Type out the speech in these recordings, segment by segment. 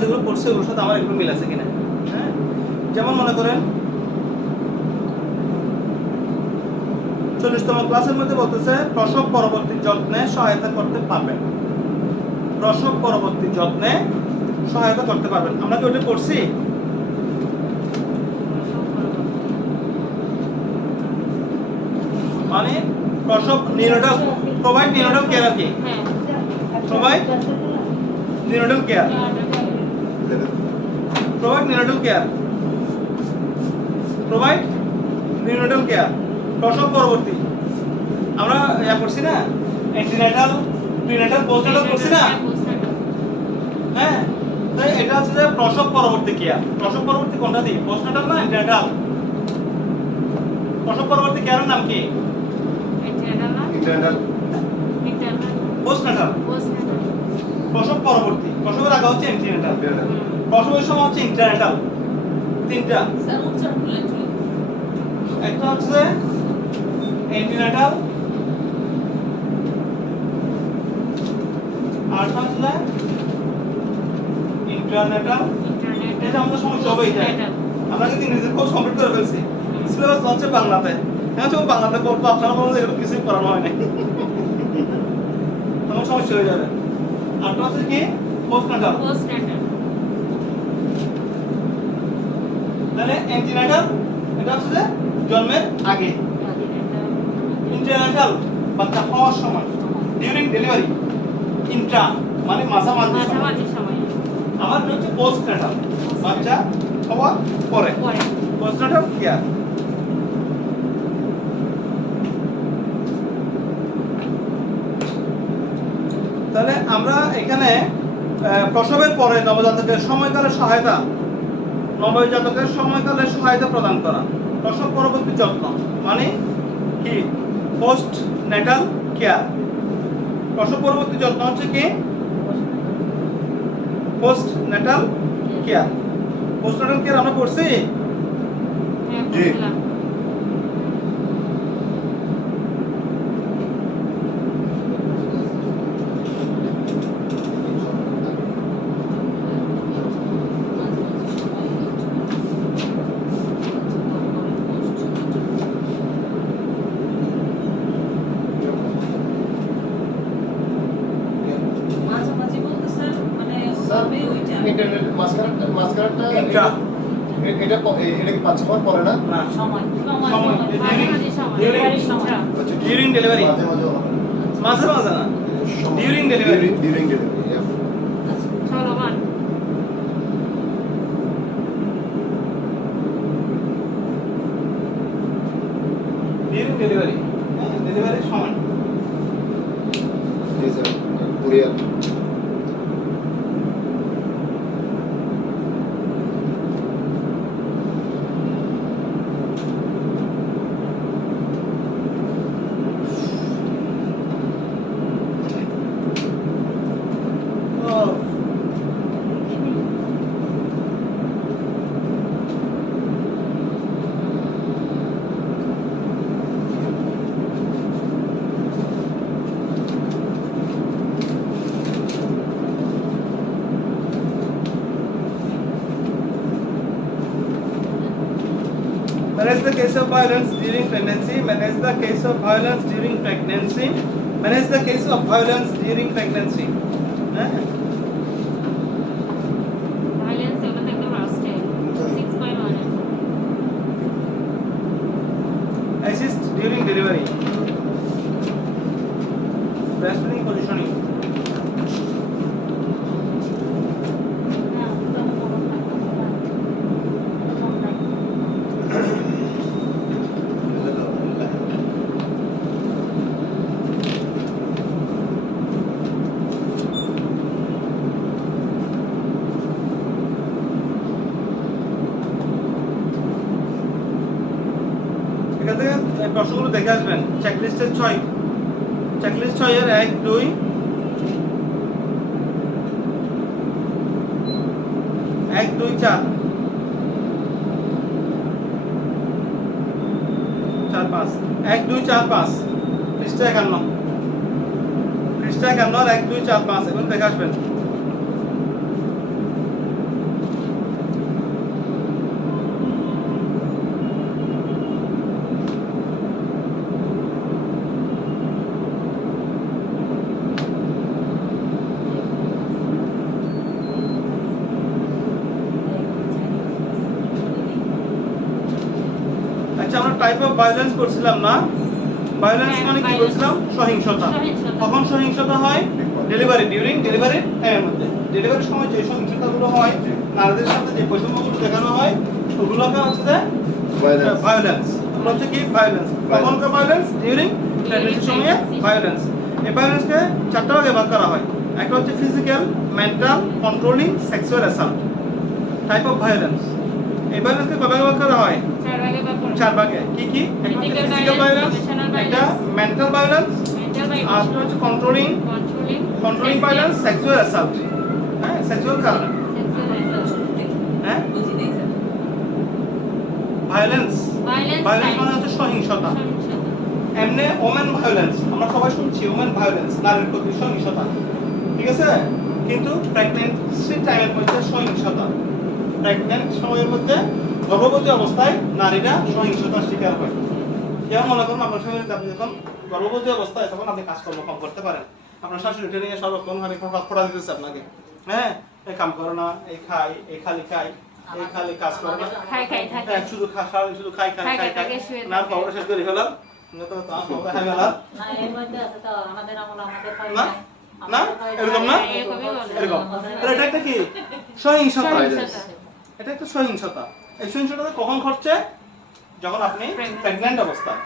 যেগুলো পড়ছি ওর সাথে আমার এগুলো মিল আছে কিনা। হ্যাঁ, যেমন মনে করেন 40তম ক্লাসের মধ্যে বলতেছে প্রসব পরবর্তী যত্নে সহায়তা করতে পারবেন। প্রসব পরবর্তী যত্নে সহায়তা করতে পারবেন, আমরা কি ওটা পড়ছি? মানে প্রসব নিউরোটাল প্রোভাইড নিউরোটাল কেয়ার কি? Provide neonatal care, provide neonatal care, provide neonatal care প্রসব পরবর্তী। আমরা ইয়া করছি না, অ্যান্টিনেটাল, প্রিনেটাল, পোস্টনেটাল করছি না? হ্যাঁ, তাই এটা হচ্ছে যে প্রসব পরবর্তী কেয়ার। প্রসব পরবর্তী কোনটা দিই, পোস্টনেটাল না অ্যান্টিনেটাল? প্রসব পরবর্তী কেয়ারের নাম কি? পোস্টনেটাল। প্রসব পরবর্তী, প্রসবের আগে হচ্ছে অ্যান্টিনেটাল, প্রসবের সময় হচ্ছে ইন্টারনেটাল। তিনটা, একটা হচ্ছে অ্যান্টিনেটাল, আরেকটা হচ্ছে ইন্টারনেটাল। এটা আমাদের সমস্যা হবেই যায়। আমরা কিন্তু ইংরেজি কোর্স কমপ্লিট করে ফেলছি, সিলেবাস হচ্ছে বাংলাতে। হ্যাঁ, তো বাংলাতে পড়বো, আপনারা বলতে এরকম কিছুই পড়ানো হয় না, তখন সমস্যা হয়ে যাবে। আরেকটা হচ্ছে কি পোস্টনেটাল। তাহলে অ্যান্টিনেটাল এটা হচ্ছে যে জন্মের আগে, ইন্টারনেটাল বাচ্চা হওয়ার সময়, ডিউরিং ডেলিভারি, ইন্ট্রা মানে মাঝামাঝি সময়। আমার হচ্ছে পোস্টনেটাল বাচ্চা হওয়ার পরে, পোস্টনেটাল কেয়ার। তাহলে আমরা এখানে প্রসবের পরে নবজাতকের সময়কালের সহায়তা, নবজাতকের সময়কালের সহায়তা প্রদান করা, প্রসব পরবর্তী যত্ন মানে কি পোস্ট নেটাল কেয়ার। প্রসব পরবর্তী যত্ন হচ্ছে কি post Natal care. Post Natal care আমরা পড়ছি? জি। এটা কি 5 মাস পরে না? না, সময় ডিউরিং ডেলিভারি, মাঝে মাঝে না, ডিউরিং ডেলিভারি। ডিউরিং ডেলিভারি, ডেলিভারির সময়। জি sir, courier. Manage the case of violence during pregnancy. Manage the case of violence during pregnancy. Manage the case of violence during pregnancy. Assist during delivery. Breastfeeding positioning. এখান থেকে প্রশ্নগুলো দেখে আসবেন। চেকলিস্টের 6, checklist 6 এর 1 2 1 2 4 4 5 1 2 4 5 পৃষ্ঠা 51, পৃষ্ঠা 51 1 2 4 5 এখন দেখে আসবেন। টাইপ অফ ভায়োলেন্স করছিলাম না? ভায়োলেন্স হ্যাঁ, মানে কি violence। বলছিলাম? সহিংসতা। সহিংসতা। কখন সহিংসতা হয়? ডেলিভারি, ডিউরিং ডেলিভারি টাইমের মধ্যে। ডেলিভারির সময় যে সহিংসতাগুলো হয়, নারীদের সাথে যে বৈষম্যগুলো দেখানো হয়, ওগুলোকে হচ্ছে যে Violence. ভায়োলেন্স। ওগুলো হচ্ছে কি? ভায়োলেন্স। কখনকার ভায়োলেন্স? ডিউরিং প্রেগন্যান্সির সময়ে ভায়োলেন্স। এই ভায়োলেন্সকে চারটা ভাগে ভাগ করা হয়। একটা হচ্ছে physical, mental, controlling, sexual assault. Type of violence. এই ভায়োলেন্সকে কয় ভাগে ভাগ করা হয়? 4 ভাগে ভাগ করে। 4 ভাগে। কি কি? একটা হচ্ছে Physical physical violence, violence, emotional একটা violence, মেন্টাল ভায়োলেন্স, mental আর violence, একটা হচ্ছে controlling controlling, violence, sexual assault. হ্যাঁ, সেক্সুয়াল কারণে। sexual assault, হ্যাঁ? ভায়োলেন্স। violence, ভায়োলেন্স মানে types, হচ্ছে সহিংসতা। সহিংসতা, এমনি ওমেন ভায়োলেন্স আমরা সবাই শুনছি, ওমেন ভায়োলেন্স নারীর প্রতি সহিংসতা, ঠিক আছে? কিন্তু প্রেগন্যান্সি টাইমের মধ্যে সহিংসতা, প্রেগন্যান্ট সময়ের মধ্যে গর্ভবতী অবস্থায় নারীরা সহিংসতার শিকার হয়। যেমন মনে করুন আপনার ফ্যামিলিতে আপনি যখন গর্ভবতী অবস্থায় তখন আপনি কাজকর্ম কম করতে পারেন, আপনার শাশুড়ি ট্রেনিংয়ে সর্বক্ষণ ভাবে ফোড়া দিতেছে আপনাকে, হ্যাঁ, এই কাম করো না, এই খাই, এই খালি খাই, এই খালি কাজ করো না, খাই খাই থাকে, হ্যাঁ, শুধু সারাদিন শুধু খাই খাই খাই খাই খাই খাই, থাকে, শুয়ে না থাকে। খবর শেষ করে ফেলাম, না তো তা খবর খাই ফেলাম, না এর মধ্যে আছে তো আমাদের আমল আমাদের হয় না? না? এরকম না? হ্যাঁ, এরকমই বলে। এরকম। তাহলে এটা একটা কি? সহিংসতা। সহিংসতা। এটা একটা সহিংসতা। এই সহিংসতাটা কখন ঘটছে? যখন আপনি Pregnant. প্রেগন্যান্ট অবস্থায়,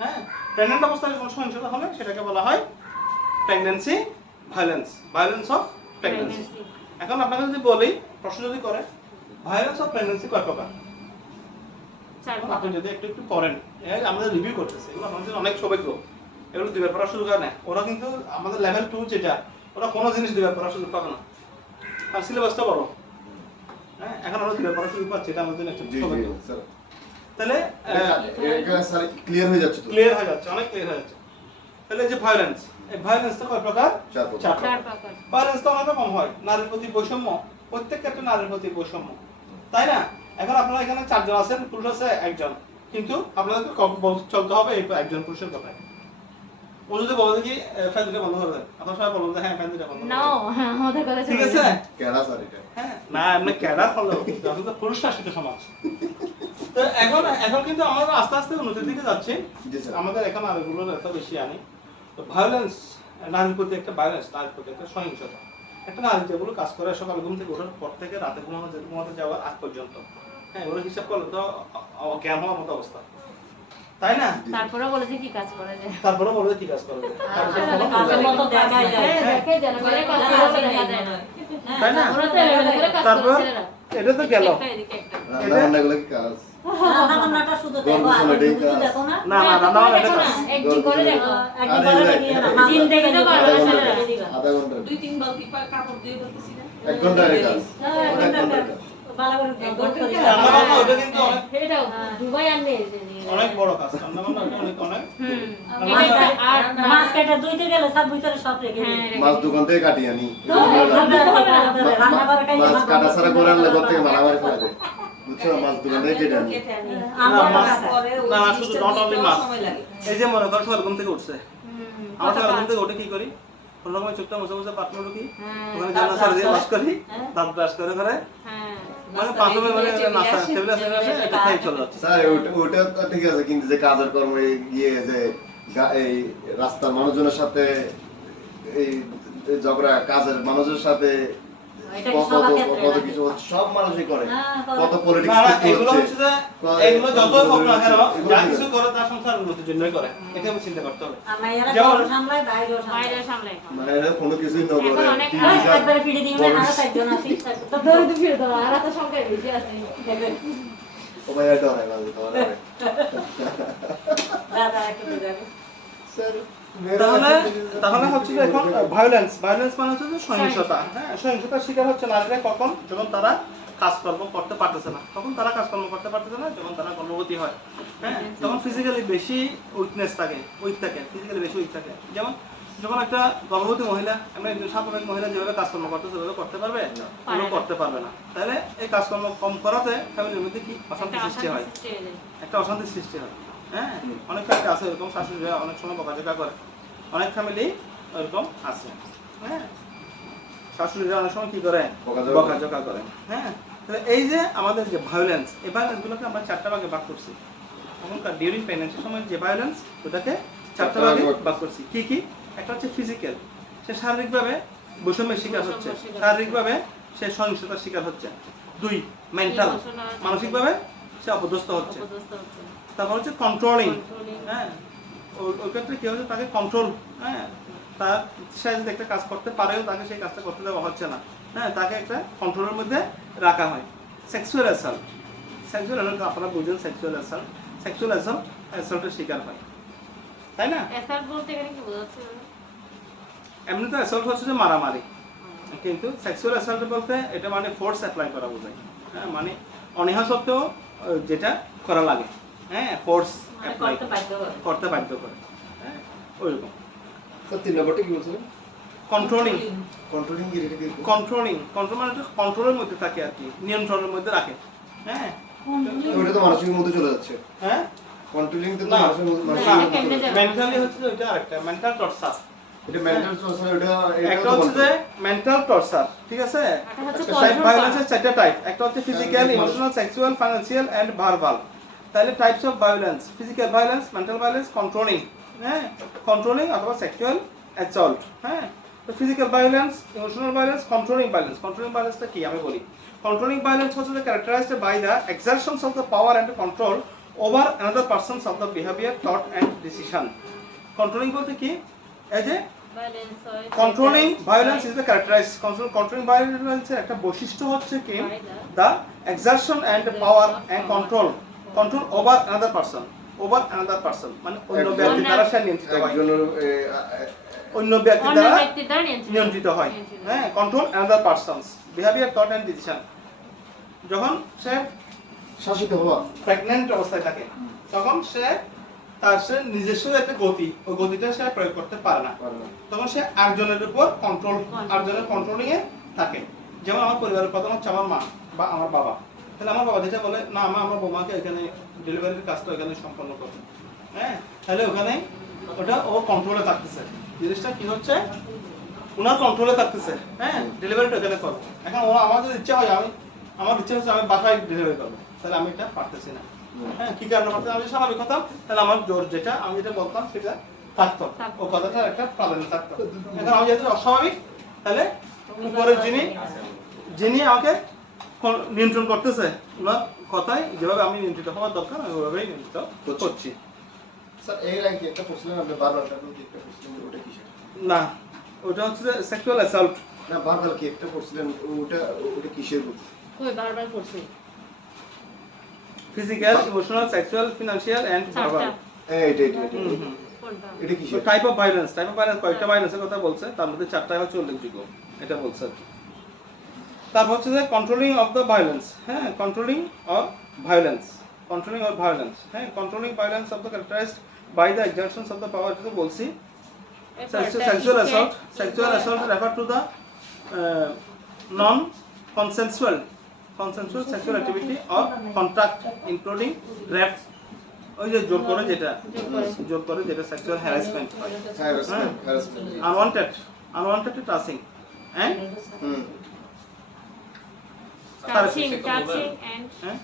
হ্যাঁ, প্রেগন্যান্ট অবস্থায় যখন সহিংসতা হবে সেটাকে বলা হয় pregnancy violence, violence of pregnancy. Pregnancy। এখন আপনাকে যদি বলি, প্রশ্ন যদি করে ভায়োলেন্স অফ প্রেগন্যান্সি কয় প্রকার? 4 এখন প্রকার। আপনি যদি একটু একটু পড়েন, আমাদের রিভিউ করতেছে, এগুলো আমাদের অনেক সৌভাগ্য, এগুলো দিবার পড়ার সুযোগ হয় না। ওরা কিন্তু আমাদের লেভেল 2 যেটা, ওরা কোনো জিনিস দিবার পড়ার সুযোগ পাবে না, আর সিলেবাসটা বড়, হ্যাঁ, এখন আমরা দিবার পড়ার সুযোগ পাচ্ছি, এটা আমাদের জন্য একটা জি জি সৌভাগ্য। স্যার তাহলে এটা স্যার ক্লিয়ার হয়ে যাচ্ছে তো ক্লিয়ার হয়ে যাচ্ছে, অনেক ক্লিয়ার হয়ে যাচ্ছে। তাহলে এই যে ভায়োলেন্স, এই ভায়োলেন্সটা কয় প্রকার? 4 প্রকার। 4 4 প্রকার। প্রকার। ভায়োলেন্স তো অনেক রকম হয়, নারীর প্রতি বৈষম্য, প্রত্যেক ক্ষেত্রে নারীর প্রতি বৈষম্য, তাই না? এখন আপনারা এখানে 4 জন আছেন, পুরুষ আছে 1 জন, কিন্তু আপনাদেরকে চলতে হবে এই একজন পুরুষের কথায়। ও যদি বলে কি ফ্যান দিতে বন্ধ করে দেন, আপনারা সবাই বলবেন যে হ্যাঁ ফ্যান দিতে বন্ধ করে দেন। No, আমাদের কথা ঠিক চলবে আছে? না। কেডা স্যার এটা হ্যাঁ, না এমনি ক্যাডার হলো, এখন তো পুরুষ শাসিত সমাজ। তো এখন কিন্তু আমরা আস্তে আস্তে উন্নতির দিকে যাচ্ছি। জি স্যার আমাদের এখন আরেকগুলোর এত বেশি আনি। তো ভায়োলেন্স, নারীর প্রতি একটা ভায়োলেন্স, নারীর প্রতি একটা সহিংসতা। একটা নারী যেগুলো কাজ করে সকালে ঘুম থেকে ওঠার পর থেকে রাতে ঘুমাতে যাওয়ার আগ পর্যন্ত, হ্যাঁ, এগুলো হিসাব করলে তো জ্ঞান হওয়ার মতো অবস্থা, তাই না? তারপরেও বলে যে কি কাজ করে যে। তারপরে বলবে কি কাজ করবে, কাজের মতো দেখাই যায় হ্যাঁ, দেখে জানা করে কাজ করে দেখা যায় না। তাই না? ওরা তো এলোমেলো করে কাজ তারপর করছে না। এটা তো গেল। একটা এদিকে একটা। রান্না বান্না গুলো কি কাজ রান্না বান্নাটা শুধু দেখো আর কিছু দেখো না না না, রান্না বান্না এটা দেখো না, কাজ। একদিন করে দেখো। একদিন করে দেখিয়ে না জিন্দেগি তো করবে না ছেলেরা। আধা ঘন্টা দুই তিন বালতি কাপড় দিয়ে বলতেছি না 1 ঘন্টার কাজ হ্যাঁ, এক ঘন্টার কাজ ভালো করে গোল করে রান্না বান্না ওটা কিন্তু অনেক এটাও দুবাই আনলে যে নিয়ে। অনেক বড় কাজ, রান্না বান্না ওটা অনেক হুম। মাছ এটা আর মাছ কেটে ধুইতে গেলে সব ভিতরে সব রেখে দিই হ্যাঁ, মাছ দোকান থেকে কাটি আনি রান্না করে খাই মাছ কাটা ছাড়া করে আনলে ঘর থেকে মারামারি ফেলা দেয়, বুঝছো? মাছ দোকান থেকে কেটে আনি আমরা মাছ- টাকা পরে ওই না, জিনিসটা শুধু not only দিতেও মাছ। সময় লাগে। এই যে মনে করো সকাল ঘুম থেকে উঠছে, হুম, আমরা কত সকাল ঘুম কাজ। থেকে উঠে কি করি? কোনো রকম চোখটা মুছে মুছে পাতলে ঢুকি, হ্যাঁ, ওখানে জানা সারা দিয়ে ওয়াশ করি, হ্যাঁ। দাঁত ব্রাশ করে করে, হ্যাঁ। মানে নাস্তা 5 মিনিট ready মানে করে চলে নাস্তা আসে। টেবিলে আসে এটা খেয়ে চলে যাচ্ছে। স্যার ওটা তো ঠিক আছে, কিন্তু যে কাজের কর্ম গিয়ে যে এই রাস্তার মানুষজনের সাথে এই ঝগড়া, কাজের মানুষের সাথে এটা কত কি সবার ক্ষেত্রে কত নাকি? কিছু হচ্ছে, সব মানুষই করে, হ্যাঁ, করে। কত না পলিটিক্স না, এগুলো হচ্ছে যে এগুলো যতই হোক না কেন, এগুলো যা ঠিক কিছু আছে। করে তার সংসার উন্নতির জন্যই করে, এটা আমি চিন্তা করতে হবে। আর মাইয়ারা যেমন- ঘর সামলায় বাইরেও বাইরে সামলায় সামলাই খাও। মানে এরা কোনো কিছুই না করে এখন অনেক টিভি ওই যা- একবারে পিড়ে দিই না আর চারজন আছি তো দৌড়ে তো ফিরে দাও, আর এত সংখ্যায় বেশি আছে। ও ভাই এটা হয় না তোমার দাদা একটু যাবে স্যার তাহলে হচ্ছে যে এখন ভায়োলেন্স মানে হচ্ছে যে সহিংসতা, হ্যাঁ, সহিংসতার শিকার হচ্ছে নারীরা কখন? যখন তারা কাজকর্ম করতে পারতেছে না, তখন তারা কাজকর্ম করতে পারতেছে না, যখন তারা গর্ভবতী হয়, হ্যাঁ, তখন ফিজিক্যালি বেশি উইকনেস থাকে, ফিজিক্যালি বেশি উইক থাকে। যেমন যখন একটা গর্ভবতী মহিলা, আমরা একজন স্বাভাবিক মহিলা যেভাবে কাজকর্ম করতেছে ওভাবে করতে পারবে ওগুলো করতে পারবে না, তাহলে এই কাজকর্ম কম করাতে ফ্যামিলির মধ্যে কি অশান্তি একটা সৃষ্টি হয়, অশান্তি সৃষ্টি হয়ে যায়। একটা অশান্তির সৃষ্টি হয়, হ্যাঁ, অনেক ফ্যামিলি আছে এরকম, শাশুড়িরা অনেক সময় বকাঝকা করে, অনেক ফ্যামিলি এরকম আছে, হ্যাঁ, শাশুড়িরা অনেক সময় কি করে? বকাঝকা বকাঝকা করে, হ্যাঁ। তাহলে এই যে আমাদের যে ভায়োলেন্স, এই ভায়োলেন্সগুলোকে আমরা 4টা ভাগে ভাগ করছি। এখনকার ডিউরিং প্রেগন্যান্সির সময় যে ভায়োলেন্স ওটাকে চারটা ভাগে ভাগ করছি। কি কি? একটা হচ্ছে ফিজিক্যাল, সে শারীরিকভাবে বৈষম্যের শিকার হচ্ছে, শারীরিকভাবে সে সহিংসতার শিকার হচ্ছে। 2 মেন্টাল, মানসিকভাবে সে অপদস্থ হচ্ছে। তারপর হচ্ছে কন্ট্রোলিং, হ্যাঁ ওই ক্ষেত্রে কি হচ্ছে, তাকে কন্ট্রোল, হ্যাঁ তার সে যদি একটা কাজ করতে পারেও তাকে সেই কাজটা করতে দেওয়া হচ্ছে না, হ্যাঁ তাকে একটা কন্ট্রোলের মধ্যে রাখা হয়। সেক্সুয়াল অ্যাসল্ট, সেক্সুয়াল অ্যাসল্ট আপনারা বুঝেন, সেক্সুয়াল অ্যাসল্টের শিকার হয়, তাই না? অ্যাসাল্ট বলতে এখানে কি বোঝাচ্ছে? এমনি তো অ্যাসল্ট হচ্ছে যে মারামারি, কিন্তু সেক্সুয়াল অ্যাসল্ট বলতে এটা মানে ফোর্স অ্যাপ্লাই করা বোঝায়, হ্যাঁ মানে অনীহা সত্ত্বেও যেটা করা লাগে, হ্যাঁ ফোর্স অ্যাপ্লাই করতে বাধ্য করে, হ্যাঁ ওইরকম। স্যার 3 নম্বরটা কি বলছিলেন? কন্ট্রোলিং, কন্ট্রোলিং কি এটা কি? কন্ট্রোল মানে কন্ট্রোলের মধ্যে থাকে আর কি, নিয়ন্ত্রণের মধ্যে রাখে, হ্যাঁ ওটা তো মানসিক মধ্যে চলে যাচ্ছে। হ্যাঁ কন্ট্রোলিং তো না, মানসিক মধ্যে চলে যাচ্ছে। মেন্টালি হচ্ছে যে ওইটা আরেকটা মেন্টাল টর্চার। এটা মেন্টাল টর্চার, একটা হচ্ছে যে মেন্টাল টর্চার, ঠিক আছে? টাইপ ভায়োলেন্সের 4টা টাইপ, একটা হচ্ছে physical, emotional, sexual, financial and verbal. তাহলে types of violence: physical violence, mental violence, controlling, হ্যাঁ কন্ট্রোলিং অথবা সেক্সুয়াল অ্যাসল্ট, হ্যাঁ তো physical violence, emotional violence, controlling violence. Controlling ভায়োলেন্সটা কি আমি বলি। কন্ট্রোলিং ভায়োলেন্স হচ্ছে characterised by the exertions of the power and control over another persons of the behaviour, thought and decision. Controlling বলতে কি, এই যে controlling violence is the characterise, controlling ভায়োলেন্সের একটা বৈশিষ্ট্য হচ্ছে কি, the exertion and power and control over another person, মানে অন্য ব্যক্তি দ্বারা সে নিয়ন্ত্রিত হয়, অন্য ব্যক্তি দ্বারা নিয়ন্ত্রিত হয়, হ্যাঁ control another person's behaviour, thought and decision. যখন সে শাসিত হওয়া, প্রেগন্যান্ট অবস্থায় থাকে তখন সে নিজস্ব একটা গতি, ওই গতিটা সে প্রয়োগ করতে পারে না, তখন সে আরেকজনের উপর আরেকজনের কন্ট্রোলিং এ থাকে। যেমন আমার পরিবারের প্রধান হচ্ছে আমার মা বা আমার বাবা, তাহলে আমার বাবা যেটা বলে, না আমার বৌমাকে এখানে ডেলিভারির কাজটা এখানে সম্পন্ন করবে, হ্যাঁ তাহলে ওখানে ওটা ও কন্ট্রোলে থাকতেছে, জিনিসটা কি হচ্ছে ওনার কন্ট্রোলে থাকতেছে, হ্যাঁ ডেলিভারিটা এখানে করবো। এখন ও আমার যদি ইচ্ছা হয়, আমার ইচ্ছা হচ্ছে আমি বাসায় ডেলিভারি করবো, তাহলে আমি এটা পারতেছি না, হ্যাঁ কি কারণে পারতেছি, আমি স্বাভাবিক হতাম, তাহলে আমার জোর যেটা আমি যেটা বলতাম সেটা থাকতো, ও কথাটার একটা প্রাধান্য থাকতো। এখন আমি যেহেতু অস্বাভাবিক, তাহলে উপরের যিনি আমাকে নিয়ন্ত্রণ করতেছে, ওনার কথায় যেভাবে আমি নিয়ন্ত্রিত হওয়ার দরকার আমি ওইভাবেই নিয়ন্ত্রিত করছি। স্যার এই রাইকে একটা প্রশ্ন আপনি বারবার একটা প্রশ্ন, ওটা কি সেটা? না ওটা হচ্ছে সেক্সুয়াল অ্যাসল্ট। না বারবার কি একটা করছিলেন, ওটা কিসের উপর? কই বারবার করছি physical, emotional, sexual, financial and verbal. এটা কোনটা? এটা কিসের? টাইপ অফ ভায়োলেন্স, কয়েকটা ভায়োলেন্সের কথা বলছে, তার মধ্যে 4টাই হচ্ছে উল্লেখযোগ্য, এটা বলছে আর কি। তারপর হচ্ছে যে কন্ট্রোলিং অফ দ্য ভায়োলেন্স, হ্যাঁ কন্ট্রোলিং অফ ভায়োলেন্স, হ্যাঁ controlling violence of the characterised by the exertions of the power, যেটা বলছি। Sexual assault refer to the non-consensual sexual activity or contact including rape, ওই যে জোর করে যেটা sexual harassment হয়, unwanted touching and touching and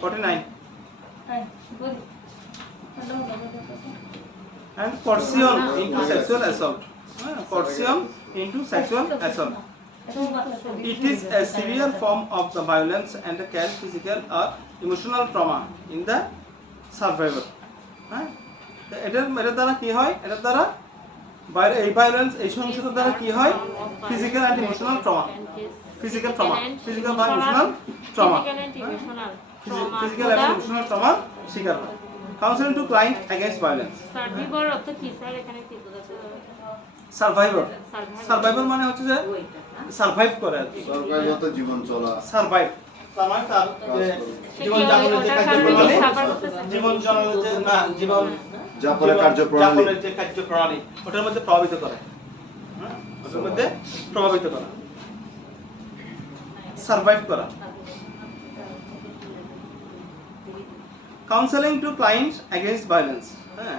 49 and coercion into sexual assault. Coercion into sexual assault. It is a severe form of the violence and can physical or emotional trauma in the survivor. এটার দ্বারা কি হয়, এটার দ্বারা এই violence, এই সহিংসতার দ্বারা কি হয়, physical and emotional trauma, physical বা emotional trauma, physical and emotional trauma শিকার হয়। Counselling to client against violence. Survivor অর্থ কি স্যার, এখানে কি বোঝাচ্ছে? সার্ভাইভার মানে হচ্ছে যে সার্ভাইভ করে আর কি, সার্ভাইভ তো জীবন চলা, সার্ভাইভ তার মানে তার জীবন যাপনের যে কার্যপ্রণালী, জীবন যাপনের যে কার্যপ্রণালী ওটার মধ্যে প্রভাবিত করে, ওটার মধ্যে প্রভাবিত করা, সার্ভাইভ করা। Counselling to client against violence, হ্যাঁ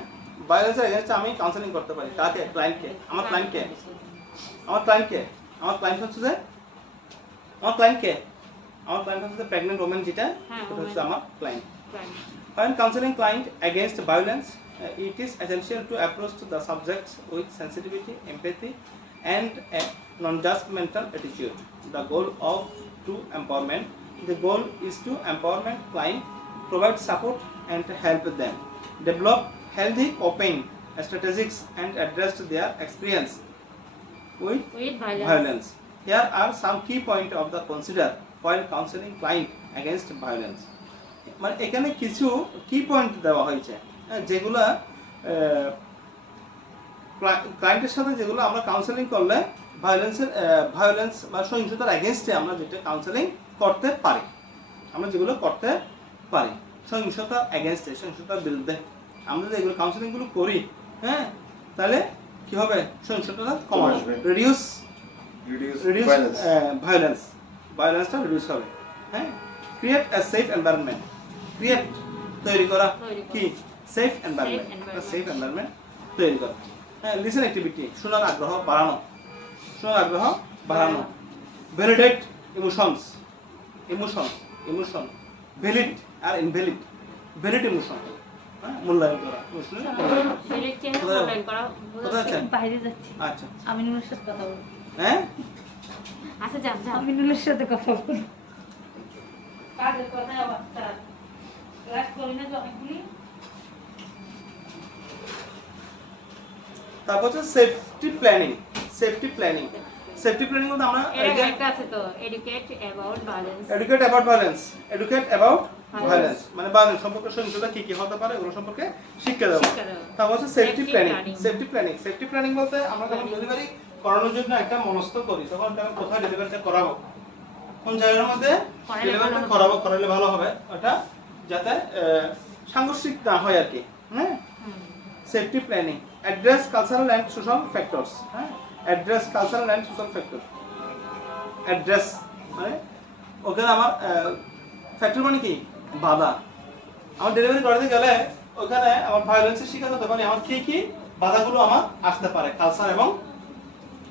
ভায়োলেন্সের এগেইনস্টে আমি কাউন্সেলিং করতে পারি কাকে, ক্লায়েন্টকে। আমার ক্লায়েন্ট হচ্ছে যে আমার আমার ক্লায়েন্ট হচ্ছে প্রেগন্যান্ট ওমেন, যেটা হ্যাঁ, এটা হচ্ছে women. আমার client. Right. When counseling client against violence, it is essential to approach to the subjects with sensitivity, empathy, and a non-judgmental attitude. The goal of true empowerment. The goal is to empowerment client, provide support and help them develop healthy coping strategies and address their experience with With violence. violence. Here are some key points of the consider while counseling client against violence. মানে এখানে কিছু কি point দেওয়া হয়েছে যেগুলা ক্লায়েন্টের সাথে যেগুলো আমরা কাউন্সেলিং করলে ভায়োলেন্স বা সহিংসতার এগেনস্টে আমরা যেটা কাউন্সেলিং করতে পারি, আমরা যেগুলো করতে পারি সহিংসতার এগেনস্টে, সহিংসতার বিরুদ্ধে আমরা যদি এগুলো কাউন্সেলিংগুলো করি, হ্যাঁ, তাহলে কি হবে, সহিংসতাটা কম আসবে, রিডিউস ভায়োলেন্সটা রিডিউস হবে। হ্যাঁ, create a safe environment, create তৈরি করা, কি সেফ এনভায়রনমেন্ট, সেফ এনভায়রনমেন্ট তৈরি করা। হ্যাঁ, লিসেন অ্যাক্টিভিটি, শোনার আগ্রহ বাড়ানো, ভ্যালিডেট ইমোশন, ভ্যালিড আর ইনভ্যালিড, ভ্যালিড ইমোশন, হ্যাঁ, মূল্যায়ন করা, ইমোশনাল Select and mূল্যায়ন করা। কোথায় আছেন? বাইরে যাচ্ছি, আচ্ছা, আমি নুলের সাথে কথা বলবো। হ্যাঁ, আচ্ছা যান যান। আমি নুলের সাথে কথা বলবো। কাজের কথায় আবার তার ক্লাস করি না যে অনেকগুলি তারপর হচ্ছে সেফটি প্ল্যানিং বলতে আমরা এর একটা আছে তো, educate about violence. Educate about violence, মানে ভায়োলেন্স সম্পর্কে সহিংসতা কি কি হতে পারে ওগুলো সম্পর্কে শিক্ষা দেওয়া। শিক্ষা দেওয়া। তারপর হচ্ছে safety Safety planning. Safety planning বলতে আমরা যখন ডেলিভারি করানোর জন্য একটা মনস্থ করি, তখন আমি কোথায় ডেলিভারিটা করাবো, কোন জায়গার মধ্যে ডেলিভারিটা করালে ভালো হবে, ওটা যাতে সাংঘর্ষিক না হয় আর কি। হ্যাঁ, safety planning, address cultural and social factors. হ্যাঁ, address cultural and social factor, address মানে ওখানে আমার ফ্যাক্টর মানে কি, বাধা। আমার ডেলিভারি করাতে গেলে ওখানে আমার ভায়োলেন্সের শিকার হতে পারে, আমার কি কি বাধাগুলো আমার আসতে পারে,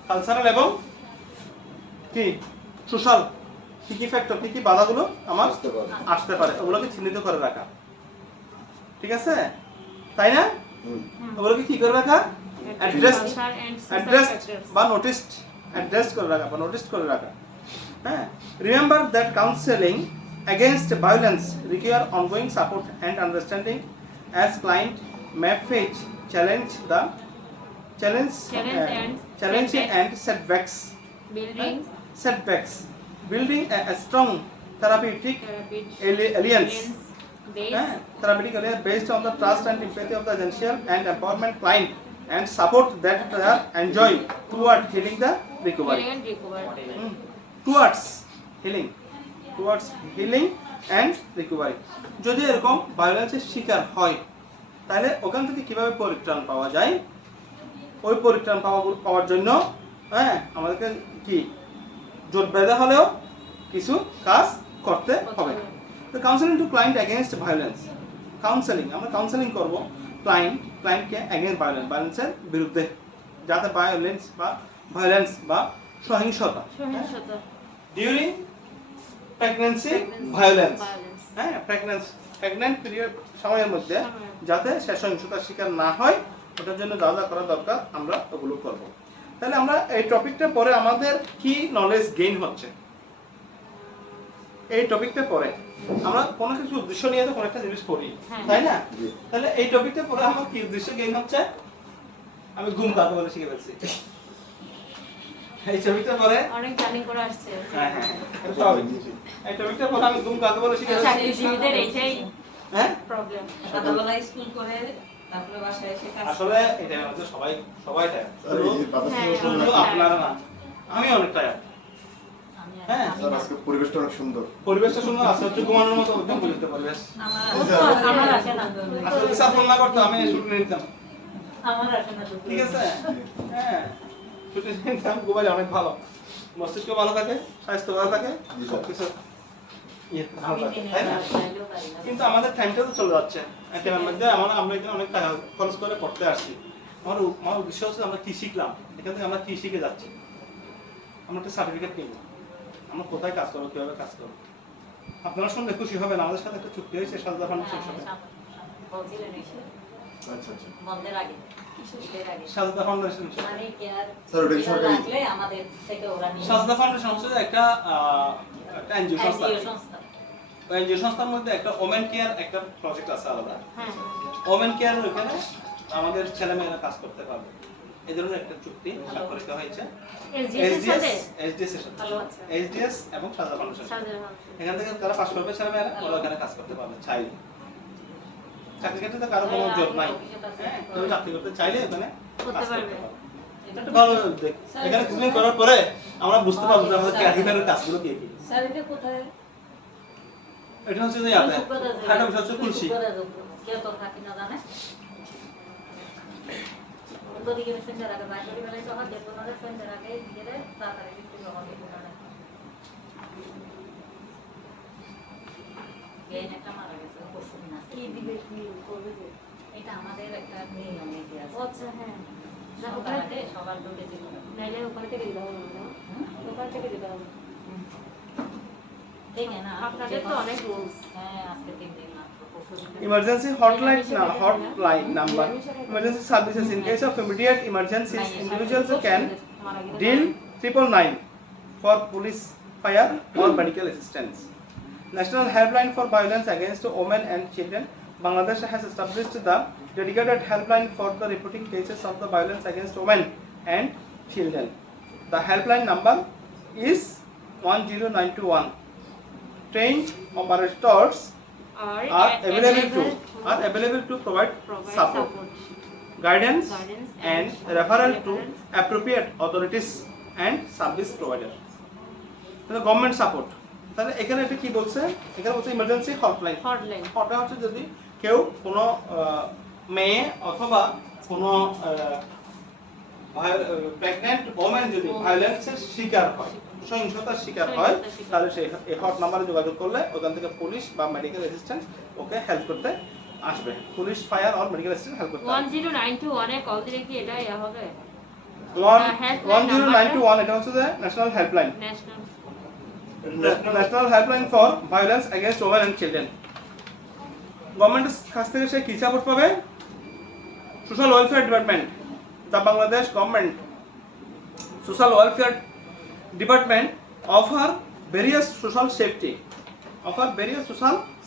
কালচারাল এবং কি সোশ্যাল, কি কি ফ্যাক্টর, কি কি বাধাগুলো আমার আসতে পারে, ওগুলোকে চিহ্নিত করে রাখা। ঠিক আছে, তাই না? ওগুলোকে কি করে রাখা, অ্যাড্রেস বা নোটিস করে রাখা। হ্যাঁ, remember that counselling against violence require ongoing support and understanding as client may face challenge and setbacks. Building a strong therapeutic alliance based on the trust and empathy of the essential and empowerment client and support that they are enjoy toward healing the recovery. Towards healing and recovery. যদি এরকম ভায়োলেন্সের শিকার হয়, তাহলে ওখান থেকে কিভাবে পরিত্রাণ পাওয়া যায়, ওই পরিত্রাণ পাওয়ার জন্য হ্যাঁ আমাদেরকে কি জোট বেঁধে হলেও কিছু কাজ করতে হবে। তো counselling to client against violence, আমরা কাউন্সেলিং করব ক্লায়েন্টকে এগেইনস্ট ভায়োলেন্সের বিরুদ্ধে, যাতে ভায়োলেন্স বা সহিংসতা ডিউরিং প্রেগন্যান্সি ভায়োলেন্স, হ্যাঁ, প্রেগন্যান্ট পিরিয়ড সময়ের মধ্যে যাতে সে সহিংসতার শিকার না হয়, ওটার জন্য যা যা করা দরকার আমরা ওগুলো করব। তাহলে আমরা এই টপিকটা পরে আমাদের কি নলেজ গেইন হচ্ছে, এই টপিকটা পরে আমরা কোনো কিছু উদ্দেশ্য নিয়ে তো কোনো একটা জিনিস পড়ি, তাই না? তাহলে এই টপিকটা পরে আমার কি উদ্দেশ্য গেইন হচ্ছে, আমি ঘুম কাকে বলে শিখে ফেলছি। এই টপিকটা পরে অনেক জার্নি করে আসছে। হ্যাঁ, এই টপিকটা পরে আমি ঘুম কাকে বলে শিখে ফেলছি। চাকরিজীবীদের এটাই হ্যাঁ, প্রবলেম। সকালবেলা স্কুল করে তারপরে বাসায় এসে কাজ আসলে এটা আমাদের সবাই টায়ার্ড, শুধু আপনারা না, আমি অনেক টায়ার্ড। হ্যাঁ, আজকে পরিবেশটা অনেক সুন্দর, পরিবেশটা সুন্দর আছে, হচ্ছে ঘুমানোর মতো একদম পরিচিত পরিবেশ। আমার আসে না, আসলে সাফল না করতে আমি ছুটি নিতাম, আমার আসে না। ঠিক আছে? হ্যাঁ, ছুটি নিতাম, ঘুমালে অনেক ভালো, মস্তিষ্ক ভালো থাকে, স্বাস্থ্য ভালো থাকে, সবকিছু ভালো থাকে, তাই না? কিন্তু আমাদের টাইমটা তো চলে যাচ্ছে, টাইমের মধ্যে আমরা এখানে অনেক টাকা খরচ করে পড়তে আসছি। আমার উদ্দেশ্য হচ্ছে আমরা কি শিখলাম, এখান থেকে আমরা কি শিখে যাচ্ছি, আমরা একটা সার্টিফিকেট নিব, আমরা কোথায় কাজ করবো, কিভাবে কাজ করবো, আপনারা শুনলে খুশি হবেন, আমাদের সাথে একটা চুক্তি হয়েছে সাজদা ফাউন্ডেশনের সাথে। বলছিলেন এসে আচ্ছা আচ্ছা বন্ধের আগে ঈদের আগে সাজদা ফাউন্ডেশনের সাথে। মানে কেয়ার স্যার, ওটা কি সরকারি? লাগলে আমাদের থেকে ওরা নিয়ে সাজদা ফাউন্ডেশন হচ্ছে যে একটা এনজিও সংস্থা। NGO সংস্থা ওই এনজিও সংস্থার মধ্যে একটা ওমেন কেয়ার একটা প্রজেক্ট আছে আলাদা। হ্যাঁ ওমেন কেয়ারের ওখানে আমাদের ছেলেমেয়েরা কাজ করতে পারবে, এই ধরনের একটা চুক্তি স্বাক্ষরিত হয়েছে এসডিএস এর সাথে এইচডিএস এর সাথে। ভালো আছে এইচডিএস এবং সাজদা ফাউন্ডেশন। সাজানো হবে। এখান থেকে যারা পাস করবে ছেলেমেয়েরা ওরা ওখানে কাজ করতে পারবে চাইলে। চাকরি ক্ষেত্রে তো কারো কোনো জব নাই, হ্যাঁ, কেউ চাকরি করতে চাইলে এখানে করতে কাজ পারবে। এটা একটা ভালো দিক। এখানে কিছুদিন করার পরে আমরা বুঝতে পারবো যে আমাদের ক্যারিয়ারের কাজগুলো কি কি। স্যার এটা কোথায় এটা হচ্ছে যে ইয়াতে একটা বিষয় হচ্ছে খুলশি। কেউ তো থাকি না জানে ওদিকে সন্ধ্যার আগে বাইরে বেলায় তো আমার দেখুন সন্ধ্যার আগে গেলে তাড়াতাড়ি একটু জমা দিয়ে না এই একটা মারা গেছে পরশু দিন আছে কি দিবে কি করবে যে? এটা আমাদের একটা নিয়ম নীতি আছে আচ্ছা হ্যাঁ না সবার ওখানে আগে সবার ডুবে যেতে হবে নাইলে ওখানে থেকে দিতে হবে না? ওখানে থেকে দিতে হবে। দেখে না আপনাদের তো অনেক রুলস। হ্যাঁ আজকে 3 দিন মাত্র পরশু দিন Emergency hotline number. Emergency services in case of immediate emergencies, individuals can dial 999 for police, fire or medical assistance. National Helpline for Violence Against Women and Children. Bangladesh has established the dedicated helpline for the reporting cases of the violence against women and children. The helpline number is 10921. Trained operators are available to provide support, guidance and referral to appropriate authorities and service provider. Government support. তাহলে এখানে এটা কি বলছে? এখানে বলছে emergency hotline. Hotline hotline হচ্ছে যদি কেউ কোনো মেয়ে অথবা কোনো প্রেগন্যান্ট ওমেন যদি ভায়োলেন্সের শিকার হয়, সহিংসতার শিকার হয়, তাহলে সেই এই হট নাম্বারে যোগাযোগ করলে ওখান থেকে পুলিশ বা মেডিকেল অ্যাসিস্ট্যান্ট ওকে হেল্প করতে আসবে। পুলিশ, ফায়ার আর মেডিকেল অ্যাসিস্ট্যান্ট হেল্প করতে আসবে। 10921 এ কল দিলে কি এটা ইয়া হবে? 10921 এটা হচ্ছে যে national helpline. National helpline for violence against women and children. গভর্নমেন্টের কাছ থেকে সে কি সাপোর্ট পাবে? Social welfare department, the Bangladesh government social welfare department offer various social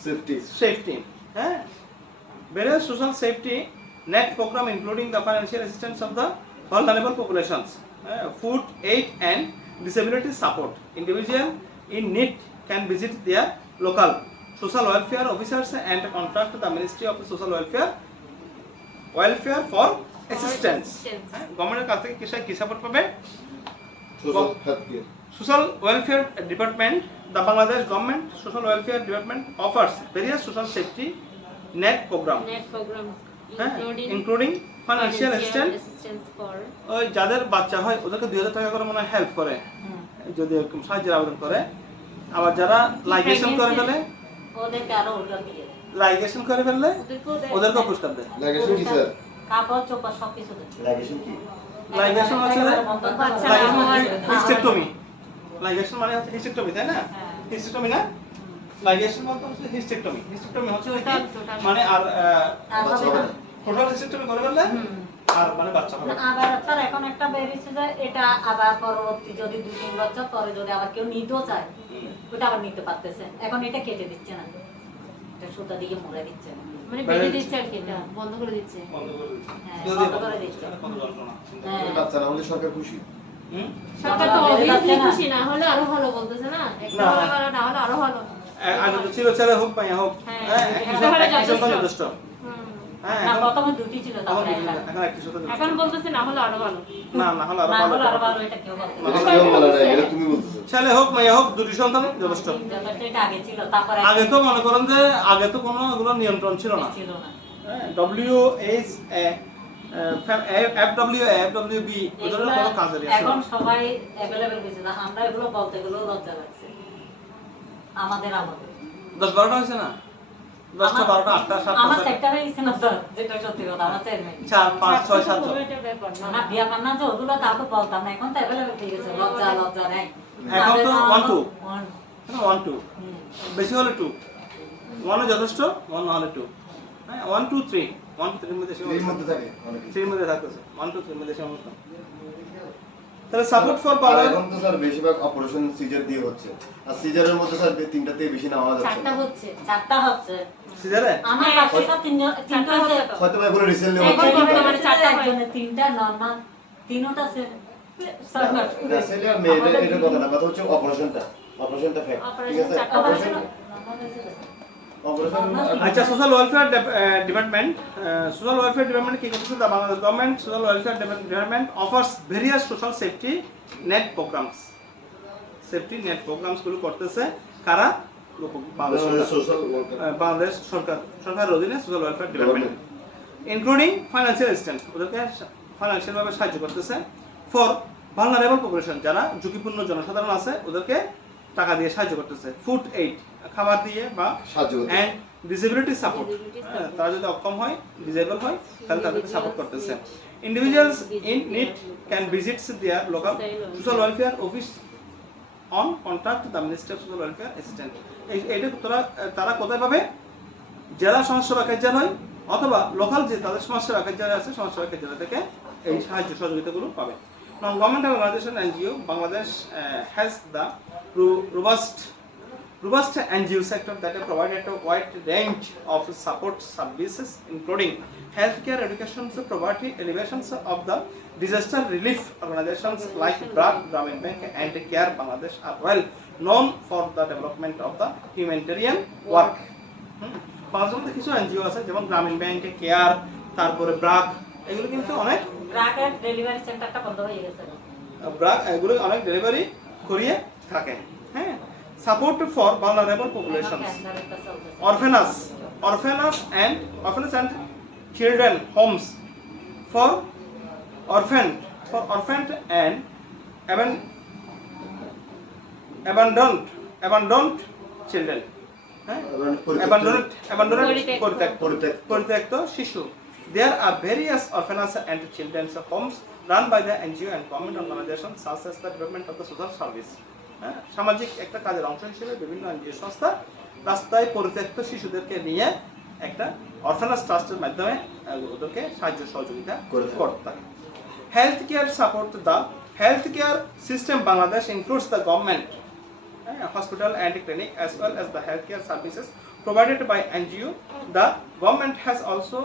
safety, safety, various social safety net program including the financial assistance of the vulnerable populations, food aid and disability support. Individual in need can visit their local social welfare officers and contact the Ministry of Social Welfare for assistance. গভর্নমেন্টের কাছ থেকে কি support পাবে? Social Welfare Department, the Bangladesh Government Social Welfare Department offers various social safety net program, including financial assistance for ওই যাদের বাচ্চা হয় ওদেরকে 2000 টাকা করে মনে হয় হেল্প করে যদি এরকম সাহায্যের আবেদন করে। আবার যারা লাইগেশন করে ফেলে, ওদেরকে আরো উল্টা দিয়ে লাইগেশন করে ফেললে ওদেরকে পুরস্কার দেয়। লাইগেশন কি স্যার? কাপড় চোপড় সবকিছু দেয় লাইগেশন কি? লাইগেশন হচ্ছে বাচ্চা হওয়ার হিস্টেক্টমি। লাইগেশন মানে হচ্ছে হিস্টেক্টমি, তাই না? হ্যাঁ। হিস্টেক্টমি না? লাইগেশন বলতে হচ্ছে হিস্টেক্টমি। হিস্টেক্টমি হচ্ছে কি? টোটাল মানে আর বাচ্চা হবে না? টোটাল হিস্টেক্টমি করে ফেললে আর মানে বাচ্চা হবে। আবার স্যার এখন একটা বেরিয়েছে যে এটা আবার পরবর্তী যদি 2-3 বছর পরে যদি আবার কেউ নিতেও চায় ওটা আবার নিতে পারতেছে। এখন এটা কেটে দিচ্ছে না, এটা সুতা দিয়ে মুড়ে দিচ্ছে না। মানে বেঁধে দিচ্ছে আর কি, এটা বন্ধ করে দিচ্ছে। বন্ধ করে দিচ্ছে। হ্যাঁ, যদি বন্ধ করে দিচ্ছে। কত যন্ত্রণা। হ্যাঁ। বাচ্চা না হলে সরকার খুশি। সরকার তো obviously খুশি, না হলে আরো ভালো বলতেছে না, একটা না। হলে ভালো, না হলে আরো ভালো। আগে তো ছিল ছেলে হোক মাইয়া হোক, হ্যাঁ, হ্যাঁ, একটা হলে একটি সন্তান যথেষ্ট। যথেষ্ট। হুম। হ্যাঁ, না এখন প্রথমে দুটি ছিল তারপরে একটা। এখন একটি সন্তান এখন যথেষ্ট। বলতেছে না হলে আরো ভালো। না হলে আরো না ভালো। হলে আরো ভালো, এটা কেউ বলতে এটা পারে না। কেউ বলে না, এটা তুমি বলতেছো। ছেলে হোক মাইয়া হোক দুটি সন্তান যথেষ্ট। ব্যাপারটা এটা আগে ছিল, তারপরে আগে তো মনে করেন যে আগে তো কোনো এগুলো নিয়ন্ত্রণ ছিল না। ছিল না। FWB ওদের কোনো কাজের আছে এখন সবাই অ্যাভেলেবল হয়েছে না, আমরা এগুলো বলতে গেলেও লজ্জা লাগছে আমাদের 10-12টা হয়েছে না, 10টা 12টা 8টা 7টা আমার সেক্টরে হয়েছে না স্যার, যেটা সত্যি কথা আমার চেয়ারম্যান 4 5 6 7 কোনো একটা ব্যাপার না। না বিয়া পান্না তো ওগুলো কাউকে বলতাম না, এখন তো অ্যাভেলেবল হয়ে গেছে, লজ্জা নেই। এখন তো 1 2 1 2 বেশি হলে 2 1 যথেষ্ট 1 না হলে 2 হ্যাঁ 1 2 3 1 2 3 এর মধ্যে এর মধ্যে থাকে অনেক কিছু। 3 এর মধ্যে থাকতেছে 1 2 3 এর মধ্যে সীমাবদ্ধ। তাহলে সাপোর্ট ফর আর পাওয়ার এখন তো স্যার বেশিরভাগ অপারেশন সিজার দিয়ে হচ্ছে, আর সিজারের মধ্যে স্যার তিনটা থেকে বেশি নেওয়া যাচ্ছে চারটা না। হচ্ছে সিজারে আমার কাছে সব তিনটা হচ্ছে তো। হয়তো বা এগুলো রিসেন্টলি একজন হচ্ছে বর্তমানে চারটা হয়। একজনের তিনটা নরমাল, তিনটা সার্ভার। ছেলে আর মেয়ে এটা কথা না, কথা হচ্ছে অপারেশনটা ফ্যাক্ট, ঠিক আছে? চারটা অপারেশন আচ্ছা সোশ্যাল ওয়েলফেয়ার ডিপার্টমেন্ট কি করতেছে the Bangladesh government social welfare department offers various social safety net programmes গুলো করতেছে কারা বাংলাদেশ সরকারের অধীনে social welfare department including financial assistant ওদেরকে ফাইন্যান্সিয়াল ভাবে সাহায্য করতেছে ফর ভালনারেবল পপুলেশন যারা ঝুঁকিপূর্ণ জনসাধারণ আছে ওদেরকে টাকা দিয়ে সাহায্য করতেছে ফুড এইড খাবার দিয়ে বা সাহায্য করতেছে। অ্যান্ড ডিসেবিলিটি সাপোর্ট তারা যদি অক্ষম হয় ডিসেবল হয় তাহলে তাদেরকে সাপোর্ট করতেছে individuals in need can visits their local social welfare office on contact the ministry of social welfare assistant এইটা তারা কোথায় পাবে জেলা সমাজসেবা কার্যালয় অথবা লোকাল যে তাদের সমাজসেবা কার্যালয় আছে সমাজসেবা কার্যালয় থেকে এই সাহায্য সহযোগিতাগুলো পাবে non-governmental organization NGO Bangladesh has the robust NGO sector that have provided a wide range of support services including healthcare, education, poverty alleviations of the disaster relief organizations like BRAC, Grameen Bank and Care Bangladesh are well known for the development of the humanitarian work. বাংলাদেশের মধ্যে কিছু NGO আছে যেমন গ্রামীণ bank, care, তারপরে ব্রাক এগুলো কিন্তু অনেক ব্রাকের ডেলিভারি সেন্টারটা বন্ধ হয়ে গেছে। ব্রাক এগুলো অনেক ডেলিভারি করিয়ে থাকে হ্যাঁ support for vulnerable populations orphanage and children homes for orphaned and abandoned children পরিত্যক্ত শিশু There are various orphanages and children's homes run by the NGO and government organizations such as the Department of the Social Service. সামাজিক একটা কাজের অংশ হিসেবে বিভিন্ন NGO সংস্থা রাস্তায় পরিত্যক্ত শিশুদেরকে নিয়ে একটা অরফানেজ ট্রাস্টের মাধ্যমে ওদেরকে সাহায্য সহযোগিতা করতে থাকে health care support the health care system Bangladesh includes the government hospital and clinic as well as the healthcare services provided by NGO. The government has also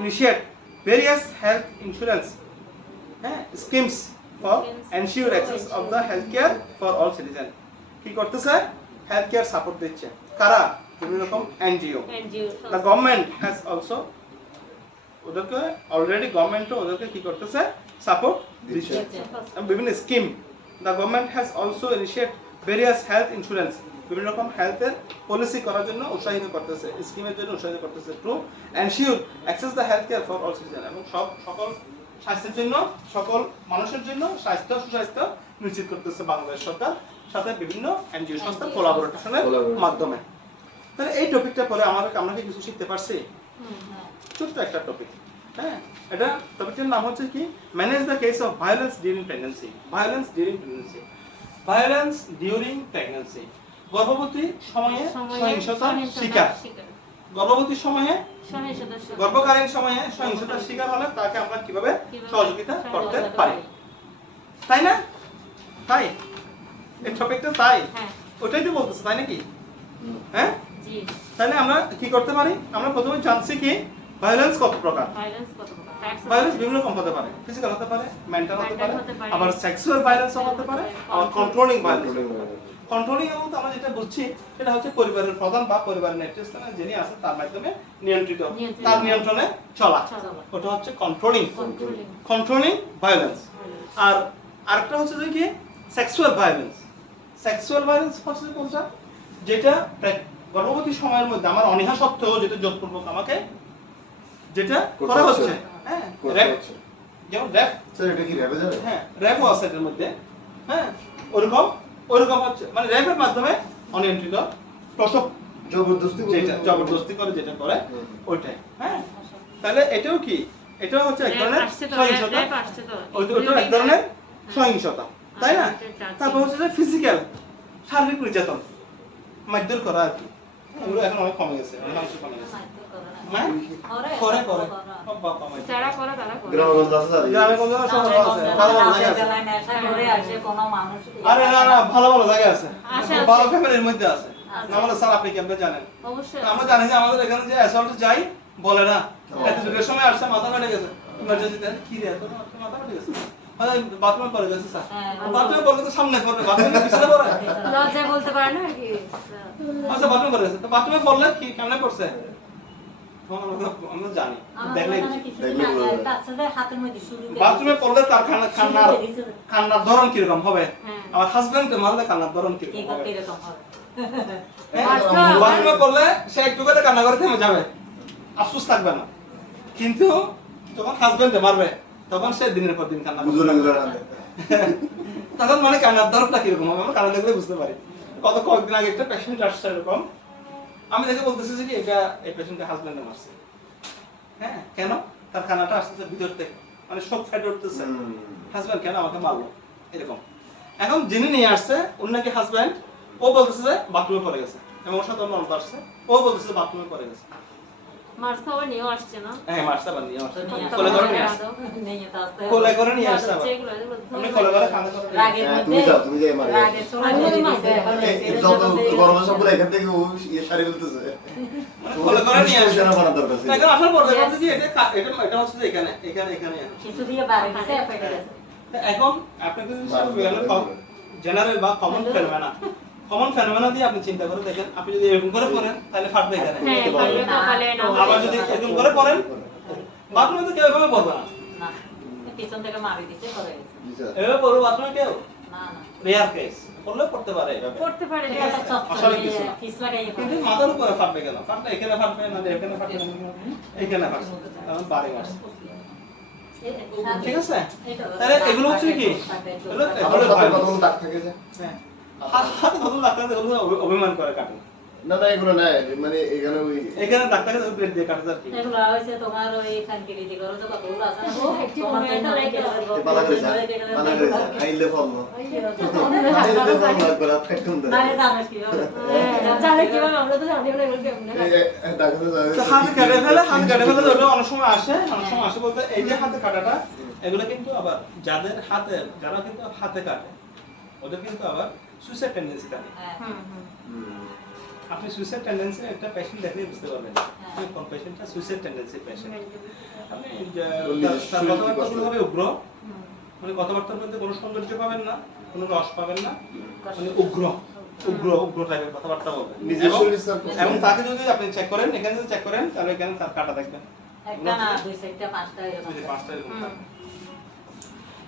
initiated various health insurance schemes for ensure access of the healthcare for all citizens. কি করতেছে healthcare support দিচ্ছে কারা বিভিন্ন রকম NGO. The government has also ওদেরকে already গভর্নমেন্টও ওদেরকে কি করতেছে সাপোর্ট দিচ্ছে বিভিন্ন scheme the government has also initiate various health insurance বিভিন্ন রকম হেলথের পলিসি করার জন্য উৎসাহিত করতেছে স্কিমের জন্য উৎসাহিত করতেছে to ensure access the health care for all citizen এবং সকল স্বাস্থ্যের জন্য সকল মানুষের জন্য সুস্বাস্থ্য নিশ্চিত করতেছে বাংলাদেশ সরকার সাথে বিভিন্ন এনজিও সংস্থার কোলাবোরেশনের মাধ্যমে তাহলে এই টপিকটা পরে আমরা কি কিছু শিখতে পারছি ছোট্ট একটা টপিক হ্যাঁ এটা টপিকটার নাম হচ্ছে কি manage the case of violence during pregnancy গর্ভবতী সময়ে সহিংসতার শিকার গর্ভবতী সময়ে গর্ভকালীন সময়ে সহিংসতার শিকার হলে তাকে আমরা কিভাবে সহযোগিতা করতে পারি তাই না তাই এই টপিকটা তাই ওটাই তো বলতেছে তাই নাকি হ্যাঁ তাহলে আমরা কি করতে পারি আমরা প্রথমে জানছি কি ভায়োলেন্স কত প্রকার ভায়োলেন্স বিভিন্ন রকম হতে পারে ফিজিক্যাল হতে পারে মেন্টাল হতে পারে আবার সেক্সুয়াল ভায়োলেন্স হতে পারে আবার কন্ট্রোলিং ভায়োলেন্স কন্ট্রোলিং এর মধ্যে আমরা যেটা বুঝছি সেটা হচ্ছে পরিবারের প্রধান বা পরিবারের নেতৃস্থানে যিনি আছে তার মাধ্যমে নিয়ন্ত্রিত তার নিয়ন্ত্রণে চলা ওটা হচ্ছে কন্ট্রোলিং ভায়োলেন্স আর আরেকটা হচ্ছে যে কি সেক্সুয়াল ভায়োলেন্স হচ্ছে কোনটা যেটা গর্ভবতী সময়ের মধ্যে আমার অনীহা সত্ত্বেও যেটা জোরপূর্বক আমাকে যেটা করা হচ্ছে হ্যাঁ যেমন র্যাপ স্যার এটা কি র্যাপে যাবে হ্যাঁ র্যাপও আছে এর মধ্যে হ্যাঁ ওরকম হচ্ছে মানে র্যাপের মাধ্যমে অনিয়ন্ত্রিত প্রসব জবরদস্তি করে যেটা করে ওইটাই হ্যাঁ তাহলে এটাও কি এটাও হচ্ছে এক ধরনের সহিংসতা ওইটাও এক ধরনের সহিংসতা তাই না তারপর হচ্ছে যে ফিজিক্যাল শারীরিক নির্যাতন মারধর করা আর কি, এগুলো এখন অনেক কমে গেছে, অনেকাংশ কমে গেছে। হ্যাঁ করে করে ও বাবা মারধর। যারা করে তারা করে। গ্রামগঞ্জ আছে স্যার গ্রামে কোন জায়গায় শহরে আছে, ভালো ভালো জায়গা আছে। আরে না না, ভালো ভালো জায়গা আছে, আছে, ভালো আছে। ফ্যামিলির মধ্যে আছে। আমাদের স্যার আপনি কেমনে জানেন? অবশ্যই তো আমরা জানি যে আমাদের এখানে যে অ্যাসল্ট যাই বলে না, এত যুগের সময় আসছে মাথা ফেটে গেছে, ইমার্জেন্সিতে কি রে এত মাথা ফেটে গেছে, বাথরুমে পড়ে গেছে স্যার, বাথরুমে পড়লে তো সামনে পড়বে, বাথরুমে পিছনে পড়ে, লজ্জায় বলতে পারে না আর কি। আচ্ছা বাথরুমে পড়ে গেছে, তো বাথরুমে পড়লে কি কেমনে পড়ছে আমরা জানি, দেখলে বাথরুমে পড়লে তার কান্নার ধরন কিরকম হবে, হ্যাঁ। আমার হাজবেন্ডকে মারলে কান্নার ধরন কিরকম হবে, আচ্ছা। বাথরুমে পড়লে সে একটু করে কান্না করে থেমে যাবে, আফসোস থাকবে না, কিন্তু যখন হাজবেন্ডে মারবে তখন সে দিনের পর দিন কান্না করবে। তখন মানে কান্নার ধরনটা কিরকম হবে আমরা কান্না দেখলে বুঝতে পারি। কয়েকদিন আগে একটা পেশেন্ট আসছে এরকম, আমি দেখে বলতেছি যে কি এটা এই পেশেন্টকে হাজবেন্ডে মারছে। হ্যাঁ কেন? তার কান্নাটা আসতেছে ভিতর থেকে, মানে সব ফেটে উঠতেছে, হাজবেন্ড কেন আমাকে মারলো এরকম। এখন যিনি নিয়ে আসছে উনি নাকি হাজবেন্ড, ও বলতেছে যে বাথরুমে পড়ে গেছে, এবং ওর সাথে অন্য অন্ত আসছে, ও বলতেছে যে বাথরুমে পড়ে গেছে। মার্কস আবার নিয়েও আসছে না। হ্যাঁ মারছে আবার নিয়ে আসছে, নিয়ে আসছে। কোলে করে নিয়ে আসছে, কোলে করে নিয়ে আসছে আবার, এগুলো এগুলো আপনি কোলে করে কান্না করে নিয়ে আসছে। তুমি যাই মারি যত গরম সবগুলো এখান থেকে সারি ফেলতেছে মানে কোলে করে নিয়ে আসছে। না বানার দরকার ছিল। এখন আসার পর দেখা যাচ্ছে যে এটা হচ্ছে যে এখানে এখানে এখানে কিছু দিয়ে বাড়ি দিছে ফেটে গেছে। তা এখন আপনাকে যদি জেনারেল বা কমন ফেনোমেনা দিয়ে আপনি চিন্তা করে দেখেন, আপনি যদি এরকম করে পড়েন তাহলে ফাটবে এখানে, হ্যাঁ পারলে কপালে না আবার যদি এরকম করে পড়েন বাথরুমে তো কেউ এভাবে পড়বে না, না পিছন থেকে মারি দিছে পড়ে গেছে। জি স্যার। এভাবে পড়বে বাথরুমে কেউ, না না রেয়ার কেস, পড়লেও পড়তে পারে এভাবে, করতে পারে এটা একটা চপ আসলে কিছু না। ফিস লাগাইয়ে কিন্তু মাথার উপরে ফাটবে কেন? ফাটলে এখানে ফাটবে না, এখানে ফাটবে না, এখানে ফাটবে, কারণ বাড়ি মারছে। ঠিক আছে? তাহলে এগুলো হচ্ছে কি? এগুলো আমার এগুলো হাতে ভয়। কতগুলো দাগ থাকে যে? হ্যাঁ। হাতে কত ডাক্তার এগুলো অভিমান করে কাটে, না না এগুলো নাই, মানে এখানে ওই এখানে ডাক্তারকে ব্লেড দিয়ে কাটে আর কি। এগুলো হইছে তোমার ওই ফ্যানকিরিটি করো তো কতগুলো আছে না ও, একটু মনে হয় তাহলে একটা পালা করে যায়, পালা করে যায়, আইলে ফলনো। আইলে ফলনো একবার হাত কাটুন দেয়। মানে জানিস কি হবে জানে কিভাবে, আমরা তো জানি না এগুলো কেমনে ডাক্তার তো হাতে কাটে ফেলে ওটা অনেক সময় আসে বলতে এই যে হাতে কাটাটা, এগুলো কিন্তু আবার যাদের হাতে, যারা কিন্তু হাতে কাটে ওদের কিন্তু আবার সুইসাইড টেন্ডেন্সি থাকে। হ্যাঁ আপনি সুইসাইড টেন্ডেন্সি একটা পেশেন্ট দেখলেই বুঝতে পারবেন যে কোন পেশেন্টটা সুইসাইড টেন্ডেন্সি পেশেন্ট। আপনি তার কথাবার্তাগুলো হবে উগ্র, মানে কথাবার্তার মধ্যে কোনো সৌন্দর্য পাবেন না, কোনো রস পাবেন না, মানে উগ্র উগ্র উগ্র টাইপের কথাবার্তা বলবেন। নিজের এবং- শরীর স্যার এবং তাকে যদি আপনি চেক করেন, এখানে যদি চেক করেন তাহলে এখানে তার কাটা দেখবেন, একটা না দুই চারটা পাঁচটা এরকম এই যে পাঁচটা এরকম থাকে।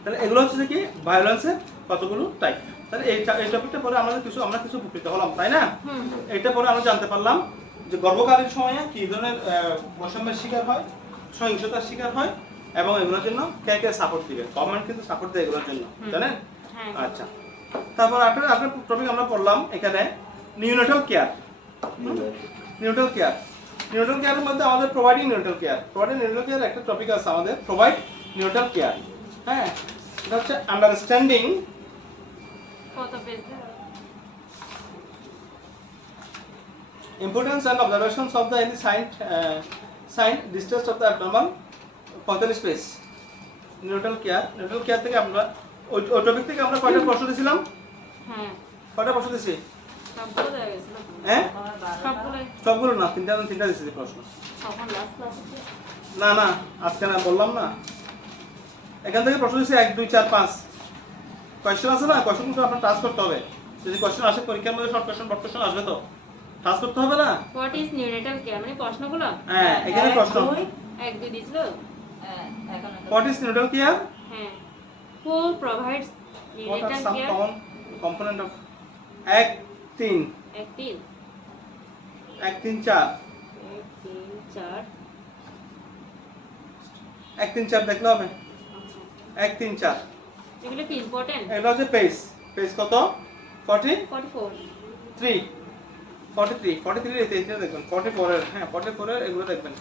তাহলে এগুলো হচ্ছে যে কি ভায়োলেন্সের কতগুলো টাইপ। তাহলে এই টপিকটা পরে আমরা কিছু উপকৃত হলাম, তাই না? এটা পরে আমরা জানতে পারলাম যে গর্ভকালীন সময়ে কি ধরনের বৈষম্যের শিকার হয়, সহিংসতার শিকার হয়, এবং এগুলোর জন্য কে কে সাপোর্ট দিবে। গভর্নমেন্ট কিন্তু সাপোর্ট দেয় এগুলোর জন্য, জানেন? হ্যাঁ আচ্ছা, তারপর আপনার টপিক আমরা পড়লাম এখানে neonatal care. Neonatal care, neonatal কেয়ারের মধ্যে আমাদের প্রোভাইডিং নিউনেটাল কেয়ার একটা টপিক আছে আমাদের, প্রোভাইড নিউনেটাল কেয়ার। হ্যাঁ, এটা হচ্ছে আন্ডারস্ট্যান্ডিং কত page importance and observations of the any sign distress of the abnormal 45 page. Neonatal care থেকে আমরা ওই টপিক থেকে আমরা কয়টা প্রশ্ন দিয়েছিলাম? হ্যাঁ কয়টা প্রশ্ন দিয়েছি? সবগুলো দেওয়া গেছিল, হ্যাঁ, সবগুলো সবগুলো না, তিনটা দিয়েছি প্রশ্ন। তখন লাস্ট না আজকে না, বললাম না, এখান থেকে প্রশ্ন দিচ্ছি 1 2 4 5 কোয়েশ্চেন আছে না, কোয়েশ্চেন কিন্তু আপনার টাচ করতে হবে। যদি কোয়েশ্চেন আসে পরীক্ষার মধ্যে শর্ট কোয়েশ্চেন বড় কোয়েশ্চেন আসবে, তো টাচ করতে হবে না? হোয়াট ইজ নিউনেটাল কেয়ার মানে প্রশ্নগুলো হ্যাঁ, এখানে প্রশ্ন 1 2 দিছিল। হ্যাঁ এখন হোয়াট ইজ নিউনেটাল কেয়ার, হ্যাঁ, who provides what are neonatal some care common component of 1 3 1 3 1 3 4 1 3 4 দেখলে হবে, 1 3 4 এগুলো কি ইম্পর্টেন্ট? এটা হচ্ছে পেজ কত? 43 44 43 এই পেজটা দেখবেন, 44 এর, হ্যাঁ 44 এর এগুলো দেখবেন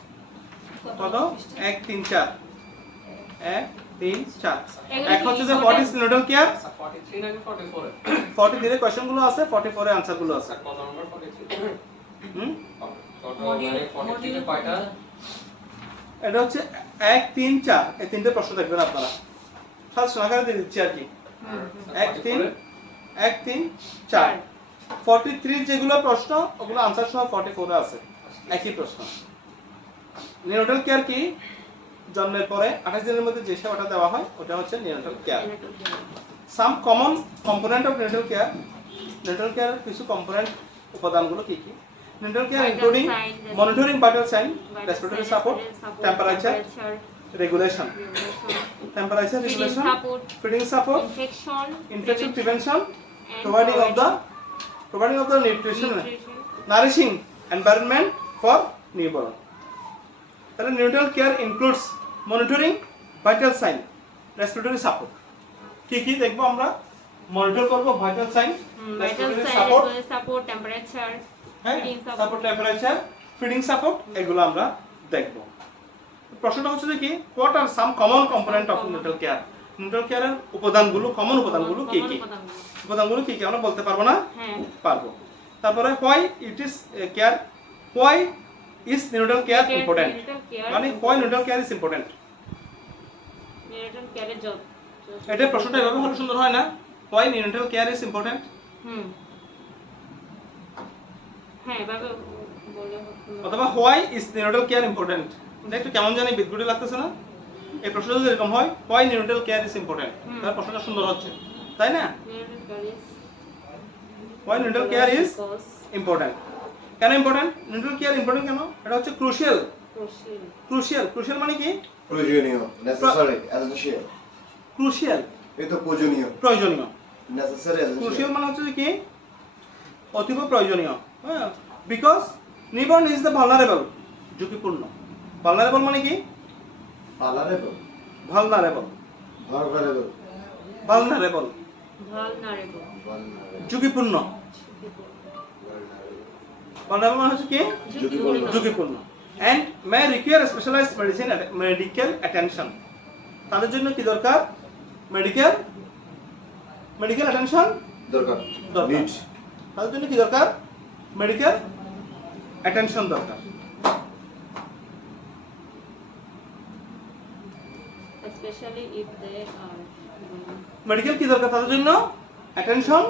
কত? 1 3 4 1 3 4 এগুলো এক কি হচ্ছে যে important? What is neonatal care 43 নাকি 44 43 এর কোশ্চেন গুলো আছে 44 এর আনসার গুলো আছে কত নম্বর 43 হুম কত মানে 43 তে কয়টা এটা হচ্ছে 1 3 4 এই তিনটে প্রশ্ন দেখবেন আপনারা সাজেশন আকারে দিয়ে দিচ্ছি আর কি 1 3 1 3 4 43 যেগুলো প্রশ্ন ওগুলো আনসার সহ 44 এ আছে একই প্রশ্ন নিউট্রাল কেয়ার কি জন্মের পরে 28 দিনের মধ্যে যে সেবাটা দেওয়া হয় ওটা হচ্ছে neutral care some common component of neutral care neutral care কিছু কম্পোনেন্ট উপাদানগুলো কি কি neutral care including monitoring vital sign respiratory support temperature regulation temperature regulation feeding support infection prevention providing of the nutrition nourishing environment for newborn তাহলে neutral care includes monitoring vital sign respiratory support কি কি দেখবো আমরা monitor করব vital sign respiratory support temperature হ্যাঁ feeding support. তারপর temperature feeding support এগুলো আমরা দেখব প্রশ্নটা হচ্ছে যে কি what are some common component of neutral care neutral কেয়ারের উপাদানগুলো কমন উপাদানগুলো কি কি উপাদানগুলো কি কি আমরা বলতে পারবো না হ্যাঁ পারবো তারপরে why it is care why is neonatal care important মানে why neonatal care is important neonatal কেয়ারের জব এটা প্রশ্নটা এভাবে হলে সুন্দর হয় না why neonatal care is important হ্যাঁ এভাবে বলে অথবা why is neonatal care important এটা একটু কেমন জানি বিদঘুটে লাগতেছে না এই প্রশ্নটা যদি এরকম হয় why neonatal care is important তাহলে প্রশ্নটা সুন্দর হচ্ছে তাই না why neonatal care is important কেন ইম্পর্টেন্ট নিউট্রাল কেয়ার ইম্পর্টেন্ট কেন এটা হচ্ছে ক্রুশিয়াল ক্রুশিয়াল মানে কি প্রয়োজনীয় নেসেসারি এসেনশিয়াল ক্রুশিয়াল এই তো প্রয়োজনীয় প্রয়োজনীয় নেসেসারি ক্রুশিয়াল এসেনশিয়াল মানে হচ্ছে যে কি অতীব প্রয়োজনীয় হ্যাঁ because newborn is the vulnerable ঝুঁকিপূর্ণ ভালনারেবল মানে কি পালারেবল ভালনারেবল ভালনারেবল ভালনারেবল ভালনারেবল ঝুঁকিপূর্ণ ভালনারেবল মানে হচ্ছে কি ঝুঁকিপূর্ণ and may require specialized medical attention তাদের জন্য কি দরকার মেডিকেল অ্যাটেনশন দরকার দরকার নিড তাদের জন্য কি দরকার মেডিকেল অ্যাটেনশন দরকার especially if they are medical কি দরকার তাদের জন্য অ্যাটেনশন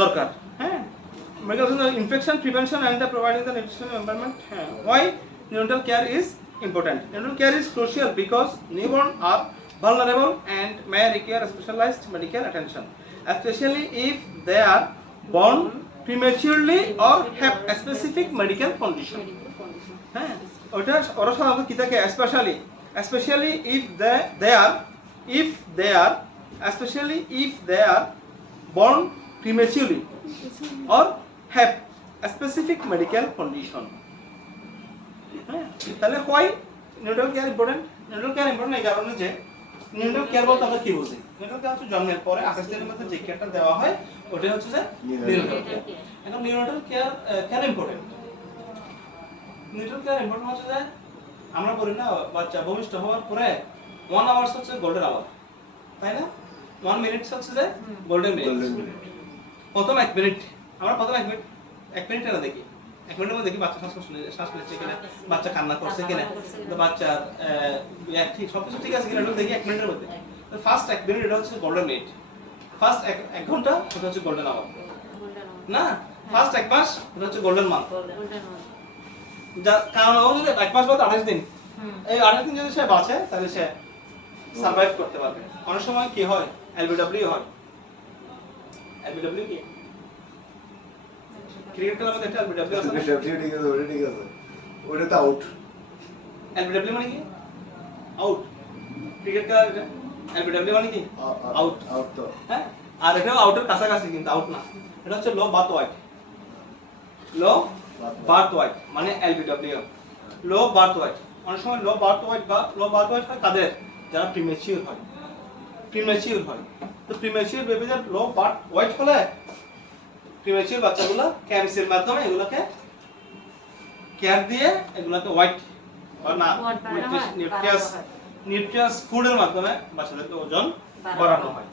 দরকার হ্যাঁ medical infection prevention and providing the nutritional environment হ্যাঁ why neonatal care is important neonatal care is crucial because newborn are vulnerable and may require specialized medical attention especially if they are born prematurely or have a specific medical condition medical condition হ্যাঁ ওটা ওরা সাধারণত কি থাকে especially if they are born prematurely or have a specific medical condition হ্যাঁ তাহলে why neutral care important neutral care important এই কারণে যে নিউট্রাল কেয়ার বলতে আমরা কি বুঝি নিউট্রাল কেয়ার হচ্ছে জন্মের পরে 28 দিনের মধ্যে যে কেয়ারটা দেওয়া হয় ওটা হচ্ছে যে নিউট্রাল কেয়ার এখন নিউট্রাল কেয়ার কেন ইম্পর্টেন্ট নিউট্রাল কেয়ার ইম্পর্টেন্ট হচ্ছে যে আমরা বলি না বাচ্চা ভূমিষ্ঠ হওয়ার পরে 1 আওয়ার্স হচ্ছে গোল্ডেন আওয়ার তাই না 1 মিনিট হচ্ছে যে গোল্ডেন মিনিট প্রথম 1 মিনিট আমরা প্রথম 1 মিনিট না দেখি 1 মিনিটের মধ্যে দেখি বাচ্চা শ্বাস নিচ্ছে কিনা বাচ্চা কান্না করছে কিনা তো বাচ্চার ঠিক সবকিছু ঠিক আছে কিনা এটা দেখি 1 মিনিটের মধ্যে তো ফার্স্ট 1 মিনিট এটা হচ্ছে গোল্ডেন মিনিট ফার্স্ট 1 ঘন্টা এটা হচ্ছে গোল্ডেন আওয়ার না ফার্স্ট 1 মাস এটা হচ্ছে গোল্ডেন মান্থ যা কারণ ও যদি 1 মাস বাদ 28 দিন এই 28 দিন যদি সে বাঁচে তাহলে সে সার্ভাইভ করতে পারবে অনেক সময় কি হয় এলবিডব্লিউ হয় এলবিডব্লিউ কি ক্রিকেট খেলার মধ্যে একটা এলবিডব্লিউ আছে ঠিক আছে ওটা তো আউট এলবিডব্লিউ মানে কি আউট ক্রিকেট খেলার এটা এলবিডব্লিউ মানে কি আউট আউট তো হ্যাঁ আর এটাও আউটের কাছাকাছি কিন্তু আউট না এটা হচ্ছে low birth weight low birth weight মানে এলবিডব্লিউ লো বার্থ ওয়েট অনেক সময় লো বার্থ ওয়েট হয় কাদের যারা প্রিমেচিউর হয় তো প্রিমেচিউর বেবিদের লো বার্থ ওয়েট হলে প্রিমেচিউর বাচ্চাগুলো ক্যামসির মাধ্যমে এগুলোকে কেয়ার দিয়ে এগুলোকে ওয়েট বা না নিউট্রিয়াস নিউট্রিয়েন্টস ফুডের মাধ্যমে বাচ্চাদেরকে ওজন বাড়ানো হয়।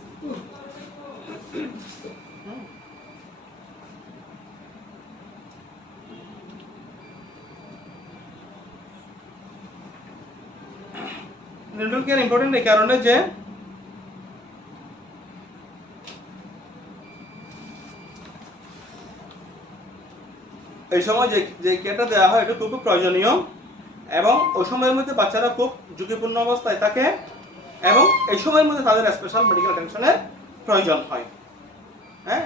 নিউট্রাল কেয়ার ইম্পর্টেন্ট এই কারণে যে এই সময় যে কেয়ারটা দেওয়া হয় এটা খুব প্রয়োজনীয় এবং ওই সময়ের মধ্যে বাচ্চারা খুব ঝুঁকিপূর্ণ অবস্থায় থাকে এবং এই সময়ের মধ্যে তাদের স্পেশাল মেডিকেল অ্যাটেনশনের প্রয়োজন হয়। হ্যাঁ,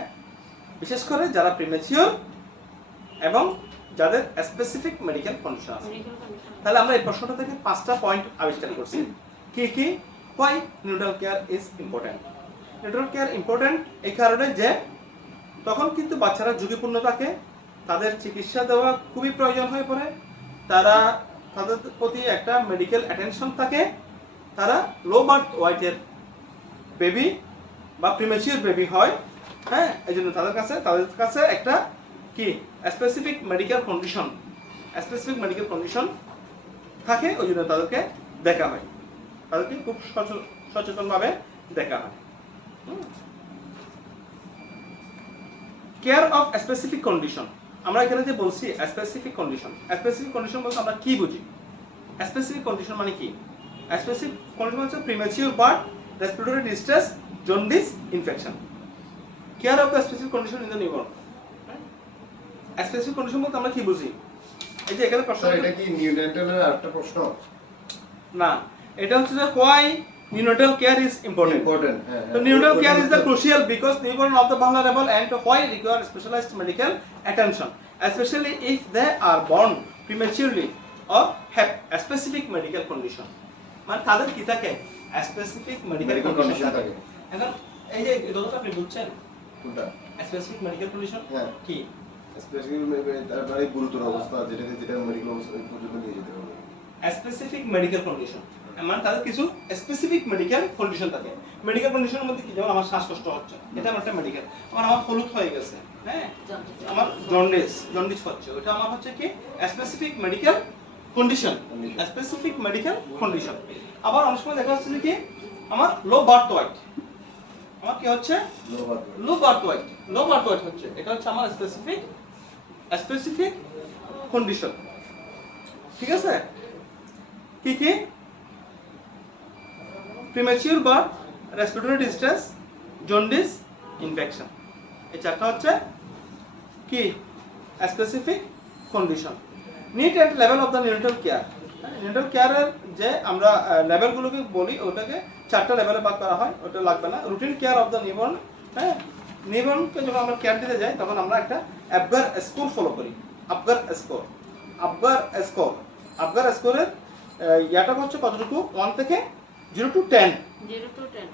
বিশেষ করে যারা প্রিমেচিওর এবং যাদের স্পেসিফিক মেডিকেল কন্ডিশন আছে। তাহলে আমরা এই প্রশ্নটা থেকে 5টা পয়েন্ট আবিষ্কার করছি। কি why neutral care is important. Neutral care important এই কারণে যে তখন কিন্তু বাচ্চারা ঝুঁকিপূর্ণ থাকে, তাদের চিকিৎসা দেওয়া খুবই প্রয়োজন হয়ে পড়ে, তাদের প্রতি একটা মেডিকেল অ্যাটেনশন থাকে, তারা লো বার্থ ওয়েটের বেবি বা প্রিমেচিওর বেবি হয়। হ্যাঁ, এই জন্য তাদের কাছে একটা কি স্পেসিফিক মেডিকেল কন্ডিশন থাকে, ওই জন্য তাদেরকে দেখা হয়, তাদেরকে খুব সচেতনভাবে দেখা হয়। কেয়ার অফ স্পেসিফিক কন্ডিশন, আমরা এখানে যে বলছি স্পেসিফিক কন্ডিশন বলতে আমরা কি বুঝি? স্পেসিফিক কন্ডিশন মানে কি? স্পেসিফিক কন্ডিশন হচ্ছে premature birth, respiratory distress, jaundice, infection. Care of the specific condition in the newborn. Specific condition বলতে আমরা কি বুঝি? এই যে এখানে প্রশ্ন, এটা কি নিউনেটালের আরেকটা প্রশ্ন? না, এটা হচ্ছে যে why neonatal care is important. So neonatal care is the crucial because newborn of the vulnerable and why require specialized medical attention, especially if they are born prematurely or have a specific medical condition. মানে তাদের কি থাকে? Specific medical condition থাকে। এখন এই যে কথাটা আপনি বলছেন কোনটা? স্পেসিফিক মেডিকেল কন্ডিশন হ্যাঁ, কি? স্পেসিফিক তার গুরুতর অবস্থা যেটা মেডিকেল অবস্থা পর্যন্ত নিয়ে যেতে হবে। স্পেসিফিক মেডিকেল কন্ডিশন মানে তাদের কিছু স্পেসিফিক মেডিকেল কন্ডিশন থাকে। মেডিকেল কন্ডিশনের মধ্যে কি, যেমন আমার শ্বাসকষ্ট হচ্ছে, এটা আমার একটা মেডিকেল। আমার হলুদ হয়ে গেছে, হ্যাঁ, আমার জন্ডিস হচ্ছে, ওটা আমার হচ্ছে কি স্পেসিফিক মেডিকেল কন্ডিশন। আবার অনেক সময় দেখা যাচ্ছে যে কি আমার লো বার্থ ওয়েট, আমার কি হচ্ছে লো বার্থ ওয়েট হচ্ছে, এটা হচ্ছে আমার স্পেসিফিক কন্ডিশন। ঠিক আছে, কি premature birth, respiratory distress, jaundice, infection, এই চারটা হচ্ছে কি specific condition. Need and level of the neonatal care. Neonatal কেয়ারের যে আমরা লেভেলগুলোকে বলি ওটাকে 4টা লেভেলে ভাগ করা হয়, ওটা লাগবে না। Routine care of the newborn, হ্যাঁ, নিউবর্নকে যখন আমরা কেয়ার দিতে যাই তখন আমরা একটা আবগার স্কোর ফলো করি। আবগার স্কোরের ইয়াটা হচ্ছে কতটুকু? 1 থেকে 0 to 10. 0 to 10.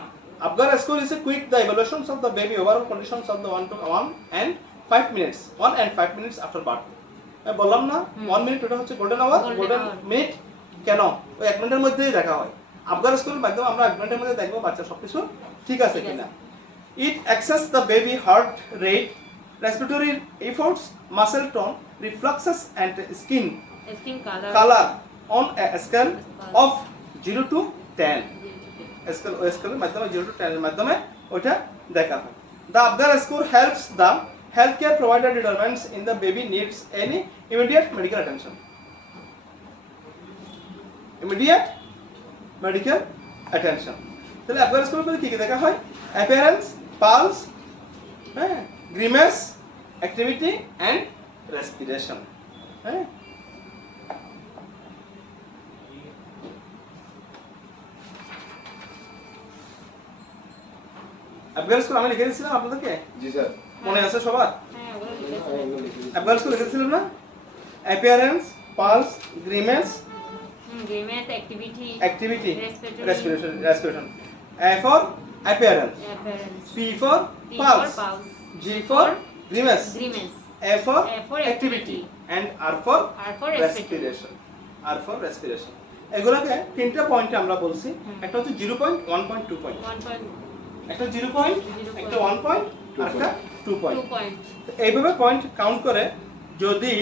Apgar score is a quick the evaluations of the baby overall conditions of the 1 and 5 minutes after birth. আমি বললাম না 1 মিনিট ওটা হচ্ছে গোল্ডেন মিনিট। কেন? ওই 1 মিনিটের মধ্যেই দেখা হয়। আবগার স্কোরের মাধ্যমে আমরা 1 মিনিটের মধ্যে দেখবো বাচ্চা সবকিছু ঠিক আছে কিনা। It assesses the baby heart rate, respiratory efforts, muscle tone, reflexes and skin color on a scale of 0 to 10. স্কেলের মাধ্যমে 0 to 10 এর মাধ্যমে ওটা দেখা হয়। The Apgar score helps the healthcare provider determines in the baby needs any immediate medical attention. তাহলে Apgar score এর কি কি দেখা হয়? Appearance, pulse, হ্যাঁ, grimace, activity and respiration. হ্যাঁ, Apgar score আমি লিখে দিয়েছিলাম আপনাদেরকে, জি স্যার, মনে আছে সবার? হ্যাঁ, ওগুলো লিখেছি। Apgar score লিখে দিয়েছিলাম না? Appearance, pulse, grimace, Grimace, activity, respiration. A for appearance, appearance, P for P pulse, for pulse, G for grimace, grimace, A for A for activity, activity, and R for R for respiration. এগুলোকে 3টা পয়েন্টে আমরা বলছি। একটা হচ্ছে 0 point, 1 point, 2 point. 1 point, একটা 0 point, একটা 1 point, আর একটা 2 পয়েন্ট। 2 point. এইভাবে পয়েন্ট কাউন্ট করে যদি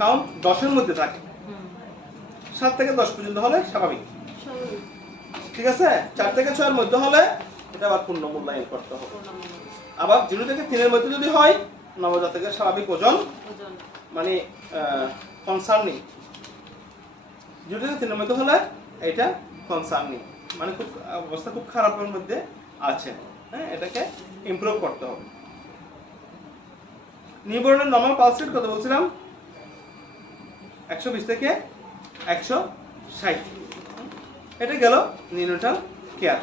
কাউন্ট 10 এর মধ্যে থাকে 7 থেকে 10 পর্যন্ত হলে স্বাভাবিক। স্বাভাবিক। ঠিক আছে, 4 থেকে 6 এর মধ্যে হলে এটা আবার পূর্ণ মূল্যায়ন করতে হবে। আবার 0 থেকে 3 এর মধ্যে যদি হয় নবজাতকের স্বাভাবিক ওজন ওজন মানে কনসার্নিং। 0 থেকে 3 এর মধ্যে হলে এটা কনসার্নিং মানে খুব অবস্থা খুব খারাপের মধ্যে আছে। হ্যাঁ, এটাকে ইমপ্রুভ করতে হবে। নিউবর্নের নরমাল পালস রেট কত বলছিলাম? 120 থেকে 160। এটা গেল নিউনেটাল কেয়ার,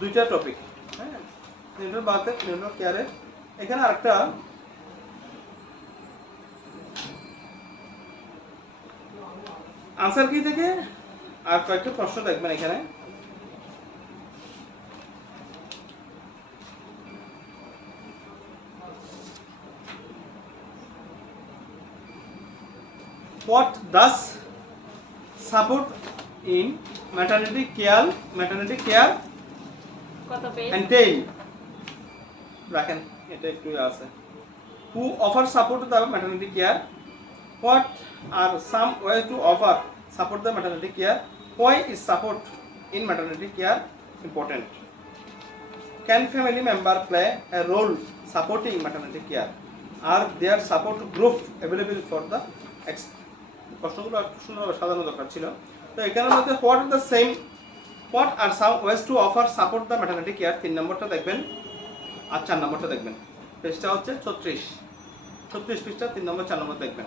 দুইটা টপিক। হ্যাঁ, নিউনেটাল বার্থে নিউনেটাল কেয়ারে এখানে আরেকটা আনসার কি থেকে আর কয়েকটা প্রশ্ন দেখবেন এখানে। What does support in maternity care কত পেজ? entail? রাখেন, এটা একটু আছে। Who offer support to the maternity care? What are some ways to offer support the maternity care? Why is support in maternity care important? Can family member play a role supporting maternity care? Are there support group available for the প্রশ্নগুলো একটু সুন্দরভাবে সাজানো দরকার ছিল। তো এখানের মধ্যে what are some ways to offer support the maternity care 3 নম্বরটা দেখবেন আর 4 নম্বরটা দেখবেন। পেজটা হচ্ছে 36 পৃষ্ঠা 3 নম্বর 4 নম্বর দেখবেন।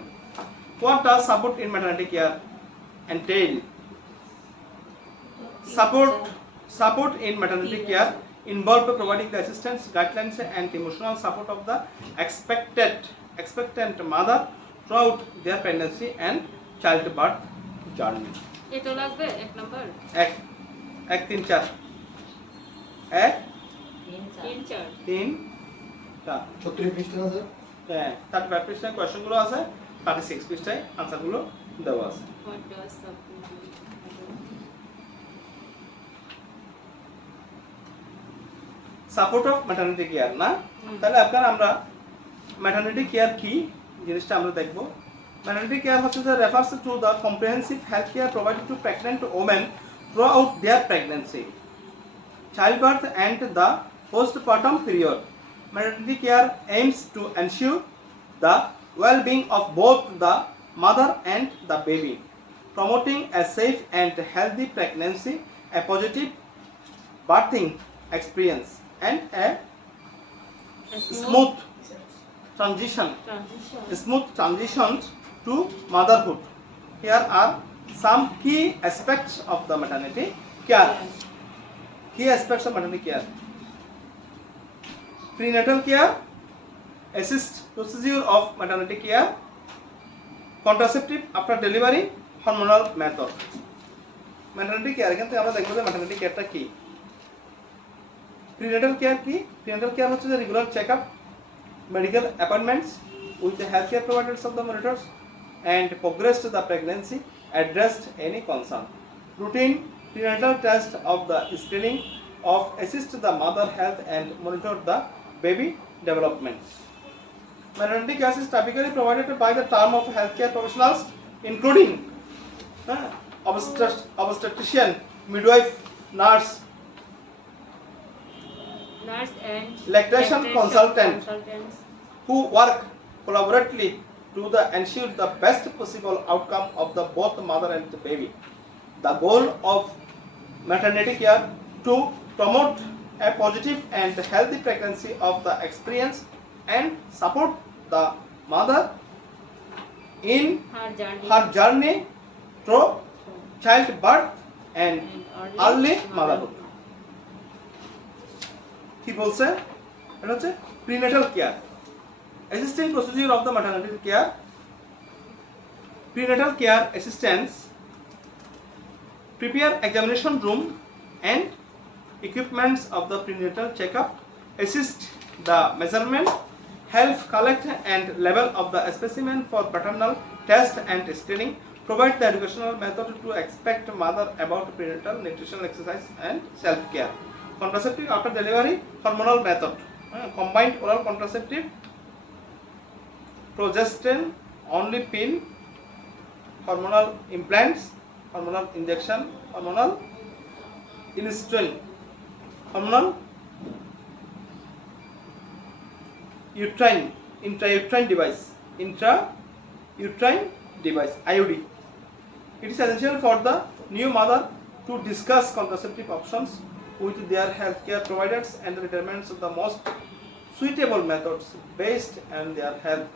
What does support in maternity care entail? Support in maternity care involve providing the assistance, guidelines and emotional support of the expectant mother throughout their pregnancy and childbirth journey. এটা লাগবে 1 নাম্বার 1 3 4 1 3 4 3 4 3 4 36 পৃষ্ঠা না স্যার? হ্যাঁ, 35 পৃষ্ঠায় কোয়েশ্চেনগুলো আছে, 36 পৃষ্ঠায় আনসারগুলো দেওয়া আছে। What does support? Support of maternity care না, তাহলে আপনার আমরা ম্যাটারনিটি কেয়ার কি জিনিসটা আমরা দেখব। ম্যাটারনিটি কেয়ার হচ্ছে যে refers to the comprehensive health care provided to pregnant women throughout their pregnancy, childbirth and the postpartum period. Maternity care aims to ensure the well-being of both the mother and the baby, promoting a safe and healthy pregnancy, a positive birthing experience, and a smooth transition to motherhood. Here are some key aspects of the maternity care. Key aspects of maternity care: prenatal care, assist procedure of maternity care, contraceptive after delivery, hormonal method. Maternity care এখান থেকে আমরা দেখব যে maternity careটা কি। prenatal care কি? prenatal care হচ্ছে যে regular checkup, medical appointments with the healthcare providers of the monitors, and progress to the pregnancy, addressed any concern. Routine prenatal test of the screening of assist the mother health and monitor the baby development. Maternity care is typically provided by the term of healthcare professionals including obstetrician, midwife, nurse and lactation consultants who work collaboratively to ensure the best possible outcome of the both mother and the baby. The goal of maternity care to promote a positive and healthy pregnancy of the experience and support the mother in her journey through childbirth and early motherhood. কি বলছে? এটা হচ্ছে prenatal care. Assisting procedure of the maternity care. Prenatal care assistance prepare examination room and equipments of the prenatal checkup, assist the measurement, help collect and level of the specimen for paternal test and screening, provide the educational method to expect mother about prenatal nutritional exercise and self-care. Contraceptive after delivery, hormonal method, combined oral contraceptive, progesterone only pill, hormonal implants, hormonal injection, hormonal instillation, hormonal intrauterine device, IUD. It is essential for the new mother to discuss contraceptive options with their healthcare providers and the determinants of the most suitable methods based on their health.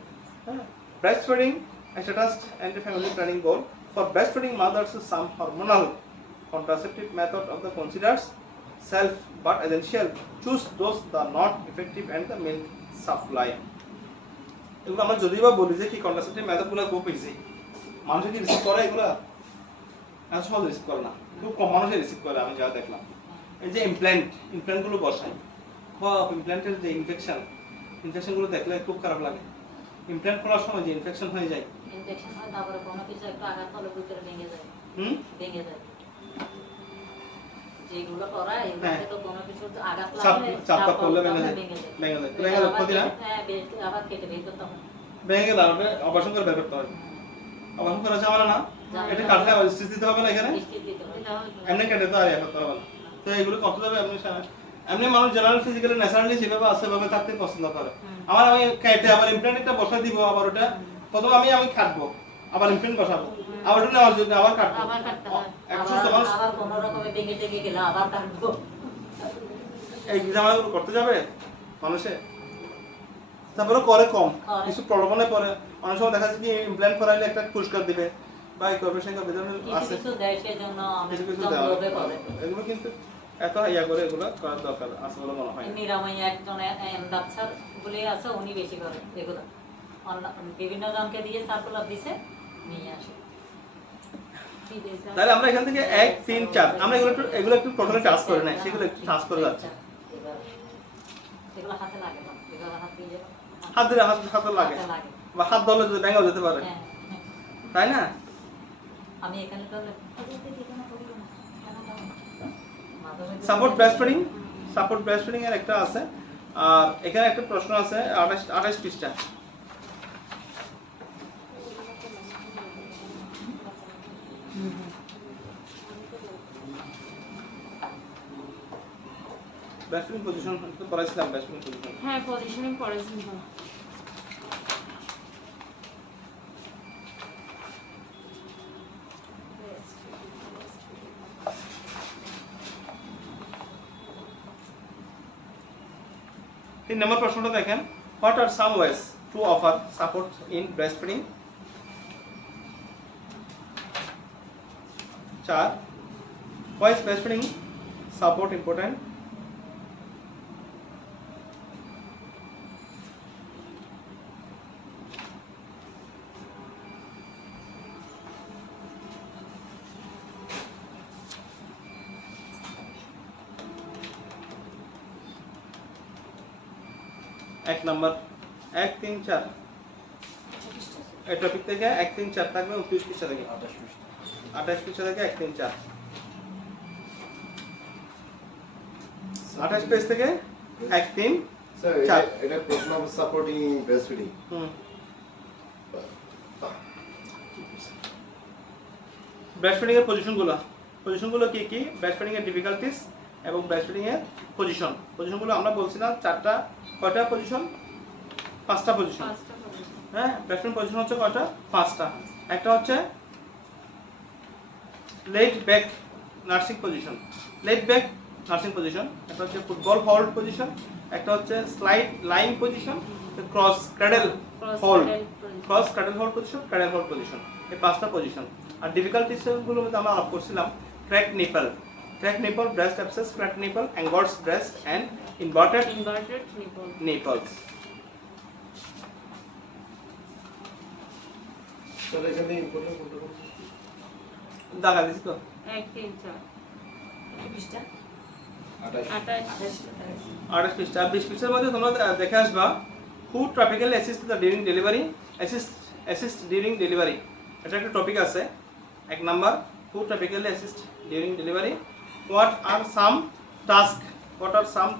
Breastfeeding status and family planning goal. For breastfeeding mothers, some hormonal contraceptive method of the considers self but essential. Choose those that are not effective and the milk supply. এগুলো আমরা যদিও বা বলি যে কি contraceptive মেথডগুলো খুব easy, মানুষ কি রিসিভ করে এগুলো? এত সহজ রিসিভ করে না, খুব কম মানুষই রিসিভ করে। আমি যা দেখলাম এই যে ইমপ্ল্যান্টগুলো বসাই, ইমপ্ল্যান্টের যে ইনফেকশনগুলো দেখলে খুব খারাপ লাগে। ইমপ্ল্যান্ট করার সময় যে ইনফেকশন হয়ে যায়, ইনফেকশন হয়, তারপরে কোনো কিছু একটু আঘাত হলে ভিতরে ভেঙে যায়। ভেঙে যায় যেগুলো করা, এগুলোতে তো কোনো কিছু আঘাত লাগলে চাপটা করলে ভেঙে যায়। ক্ষতি না? হ্যাঁ, আবার কেটে বের করতে হবে। ভেঙে গেলে আমাকে অপারেশন করে বের করতে হবে। অপারেশন করা ঝামেলা না, এটা কাটলে আবার স্টিচ দিতে হবে না এখানে, মিষ্টি দিতে হবে। এমনি কেটে তো আর ইয়ে করতে হবে না। তো এগুলো করতে হবে এমনি মানুষ জেনারেল ফিজিক্যালি ন্যাচারালি যেভাবে আছে সেভাবে থাকতে পছন্দ করে। আমি কেটে আবার ইমপ্ল্যান্ট একটা বসা দিব, আবার ওটা প্রথম আমি কাটবো, আবার ইমপ্ল্যান্ট বসাবো, আবার ওটা নেওয়ার জন্য আবার কাটবো, আবার কোনো রকমে ভেঙে টেঙে গেলে আবার কাটবো। এই ঝামেলাগুলো করতে যাবে মানুষে। তারপরে করে কম, কিছু প্রলোভনে পড়ে। অনেক সময় দেখা যাচ্ছে কি ইমপ্ল্যান্ট করাইলে একটা পুরস্কার দিবে বা এই করবে, সেই আছে কিছু দেয়, সেজন্য কিছু কিছু লোভে করে। এগুলো কিন্তু এত ইয়া করে এগুলো করার দরকার আছে বলে মনে হয়। নিরাময় একজন ডাক্তার বলে আছে, উনি বেশি করে এগুলো। বিভিন্ন জনকে দিয়ে সার্কুলার দিছে, নিয়ে আসে। তাহলে আমরা এখান থেকে 1 3 4 আমরা এগুলো একটু প্রথমে টাচ করে নাই, সেগুলো একটু টাচ করে যাচ্ছে। এগুলো হাতে লাগে না, এগুলো হাত দিয়ে হাত দিলে হাতে লাগে, বা হাত ধরলে যদি ভেঙে যেতে পারে, তাই না? আমি এখানে তো সাপোর্ট ব্রেস্টফিডিং এর একটা আছে। আর এখানে একটা প্রশ্ন আছে 28 পৃষ্ঠা। ব্রেস্টফিডিং পজিশন তো পড়াইছিলাম, ব্রেস্টফিডিং পজিশন। হ্যাঁ, পজিশনিং পড়েছেন তো। তিন নম্বর প্রশ্নটা দেখেন, what are some ways to offer support in breastfeeding? 4 why is breastfeeding support important? 1 নম্বর 1 3 4 এই টপিক থেকে 1 3 4 থাকবে 29 পৃষ্ঠা থেকে 28 পৃষ্ঠা থেকে 1 3 4 28 পেজ থেকে 1 3 স্যার 4 এটা প্রশ্ন অফ সাপোর্টিং ব্রেস্টফিডিং। ব্রেস্টফিডিং এর পজিশনগুলো কি কি? ব্রেস্টফিডিং এর ডিফিকাল্টিস এবং ব্রেস্টফিডিং এর পজিশনগুলো আমরা বলছিলাম চারটা। কয়টা পজিশন? 5টা পজিশন। হ্যাঁ, ব্রেস্টফিডিং পজিশন হচ্ছে কয়টা? 5টা। একটা হচ্ছে লেট ব্যাক নার্সিং পজিশন, একটা হচ্ছে ফুটবল হোল্ড পজিশন, একটা হচ্ছে slide lying position, cross cradle hold position, এই 5টা পজিশন। আর ডিফিকাল্টিস গুলোর মধ্যে আমরা আলাপ করছিলাম crack nipple, breast abscess, crack nipple, engorged breast and inverted nipples. Sir এখানে ইম্পর্টেন্ট কোনটা? দেখা দিছি তো 1 3 4 পৃষ্ঠা 28 পৃষ্ঠা। 20 পৃষ্ঠার মধ্যে তোমরা দেখে আসবা who tropically assist during delivery, এটা একটা টপিক আছে। 1 number who tropically assist during delivery, what are some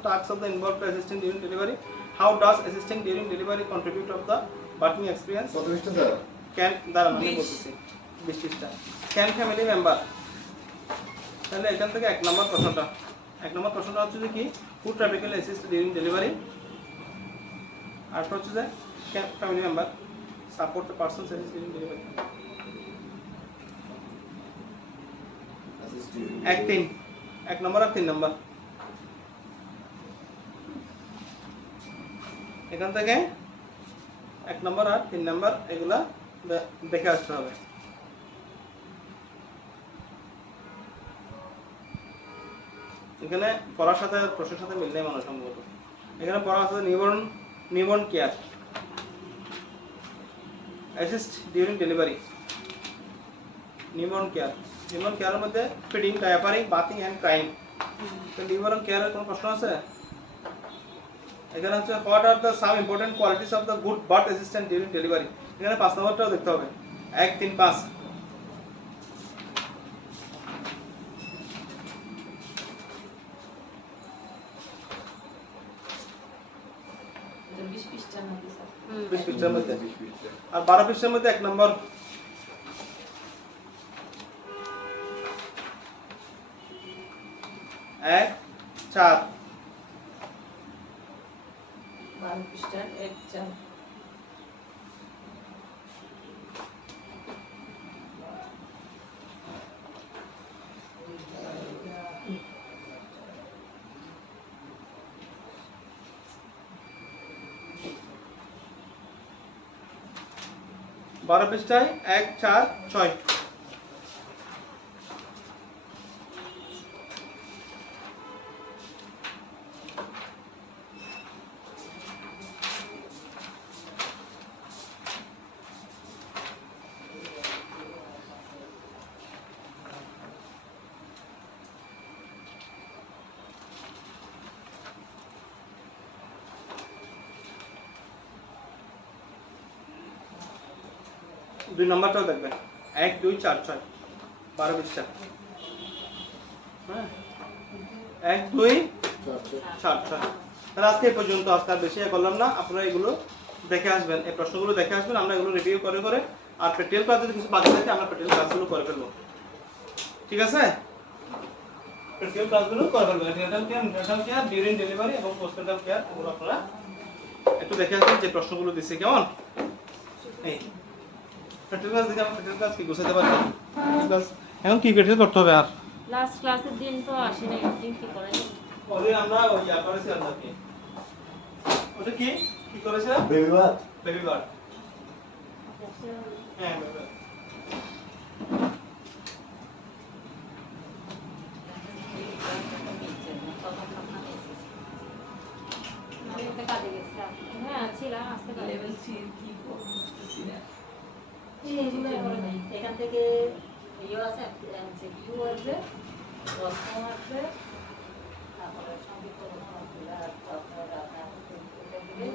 tasks of the involved assisting during delivery, how does assisting during delivery contribute of the birthing experience? কত পৃষ্ঠা sir? Can দাঁড়ান আমি বলতেছি 20-30টা। Can family member, তাহলে এখান থেকে 1 নম্বর প্রশ্নটা হচ্ছে যে কি হু ট্রাফিক্যালি অ্যাসিস্ট ডিউরিং ডেলিভারি, আরটা হচ্ছে যে can family member support the person assist during delivery. 1 নম্বর আর 3 নম্বর এখান থেকে 1 নম্বর আর 3 নম্বর এগুলা দেখে আসতে হবে। এখানে পড়ার সাথে প্রশ্নের সাথে মিল নেই মনে হয় সম্ভবত। এখানে পড়া আছে newborn care assist during delivery. Newborn কেয়ারের মধ্যে ফিডিং, ডায়াপারিং, বাথিং এন্ড ক্রাইং। তো নিউবর্ন কেয়ারের কোনো প্রশ্ন আছে? এখানে হচ্ছে what are the some important qualities of the good birth assistant during delivery. এখানে 5 নম্বরটাও দেখতে হবে। 1, 3, 5 20 পৃষ্ঠার মধ্যে স্যার। 20 পৃষ্ঠার মধ্যে। 20 পৃষ্ঠা। আর 12 পৃষ্ঠার মধ্যে 1 নম্বর 1, 4 12 পৃষ্ঠার 1, 4 12 পৃষ্ঠায় 1, 4, 6 2 নম্বরটাও দেখবেন 1, 2, 4, 6 12 পৃষ্ঠা। হ্যাঁ 1, 2, 4, 6। তাহলে আজকে এই পর্যন্ত, আজকে আর বেশি করলাম না। আপনারা এগুলো দেখে আসবেন, এই প্রশ্নগুলো দেখে আসবেন, আমরা এগুলো রিভিউ করে আর প্র্যাকটিক্যাল ক্লাস যদি কিছু বাকি থাকে আমরা প্র্যাকটিক্যাল ক্লাসগুলো করে ফেলবো। ঠিক আছে, প্র্যাকটিক্যাল ক্লাসগুলো করে ফেলবো। নেটাল কেয়ার ডিউরিং ডেলিভারি এবং পোস্টনাটাল কেয়ার এগুলো আপনারা একটু দেখে আসবেন যে প্রশ্নগুলো দিচ্ছে কেমন। এই প্র্যাকটিক্যাল ক্লাস দেখে আমরা প্র্যাকটিক্যাল ক্লাস কি গুছাতে পারবো। ক্লাস এখন কি প্র্যাকটিস করতে হবে আর লাস্ট ক্লাসের দিন তো আসি না, একদিন কি করে ওই আমরা ওই ইয়া করেছিলাম নাকি, ওটা কি কি করেছিলাম? Baby bath. Baby bird. হ্যাঁ বেবি বার্ড। আমি একটা কাজে গেছিলাম। হ্যাঁ ছিলাম, আসতে পারি। লেভেল 3 কি বুঝতেছি না। এইগুলো করে নেই। এখান থেকে ইয়ে আছে, MCQ আসবে, প্রশ্ন আসবে, তারপরে সংক্ষিপ্ত প্রশ্ন আসবে, আর তারপরে আপনার এটা দিলে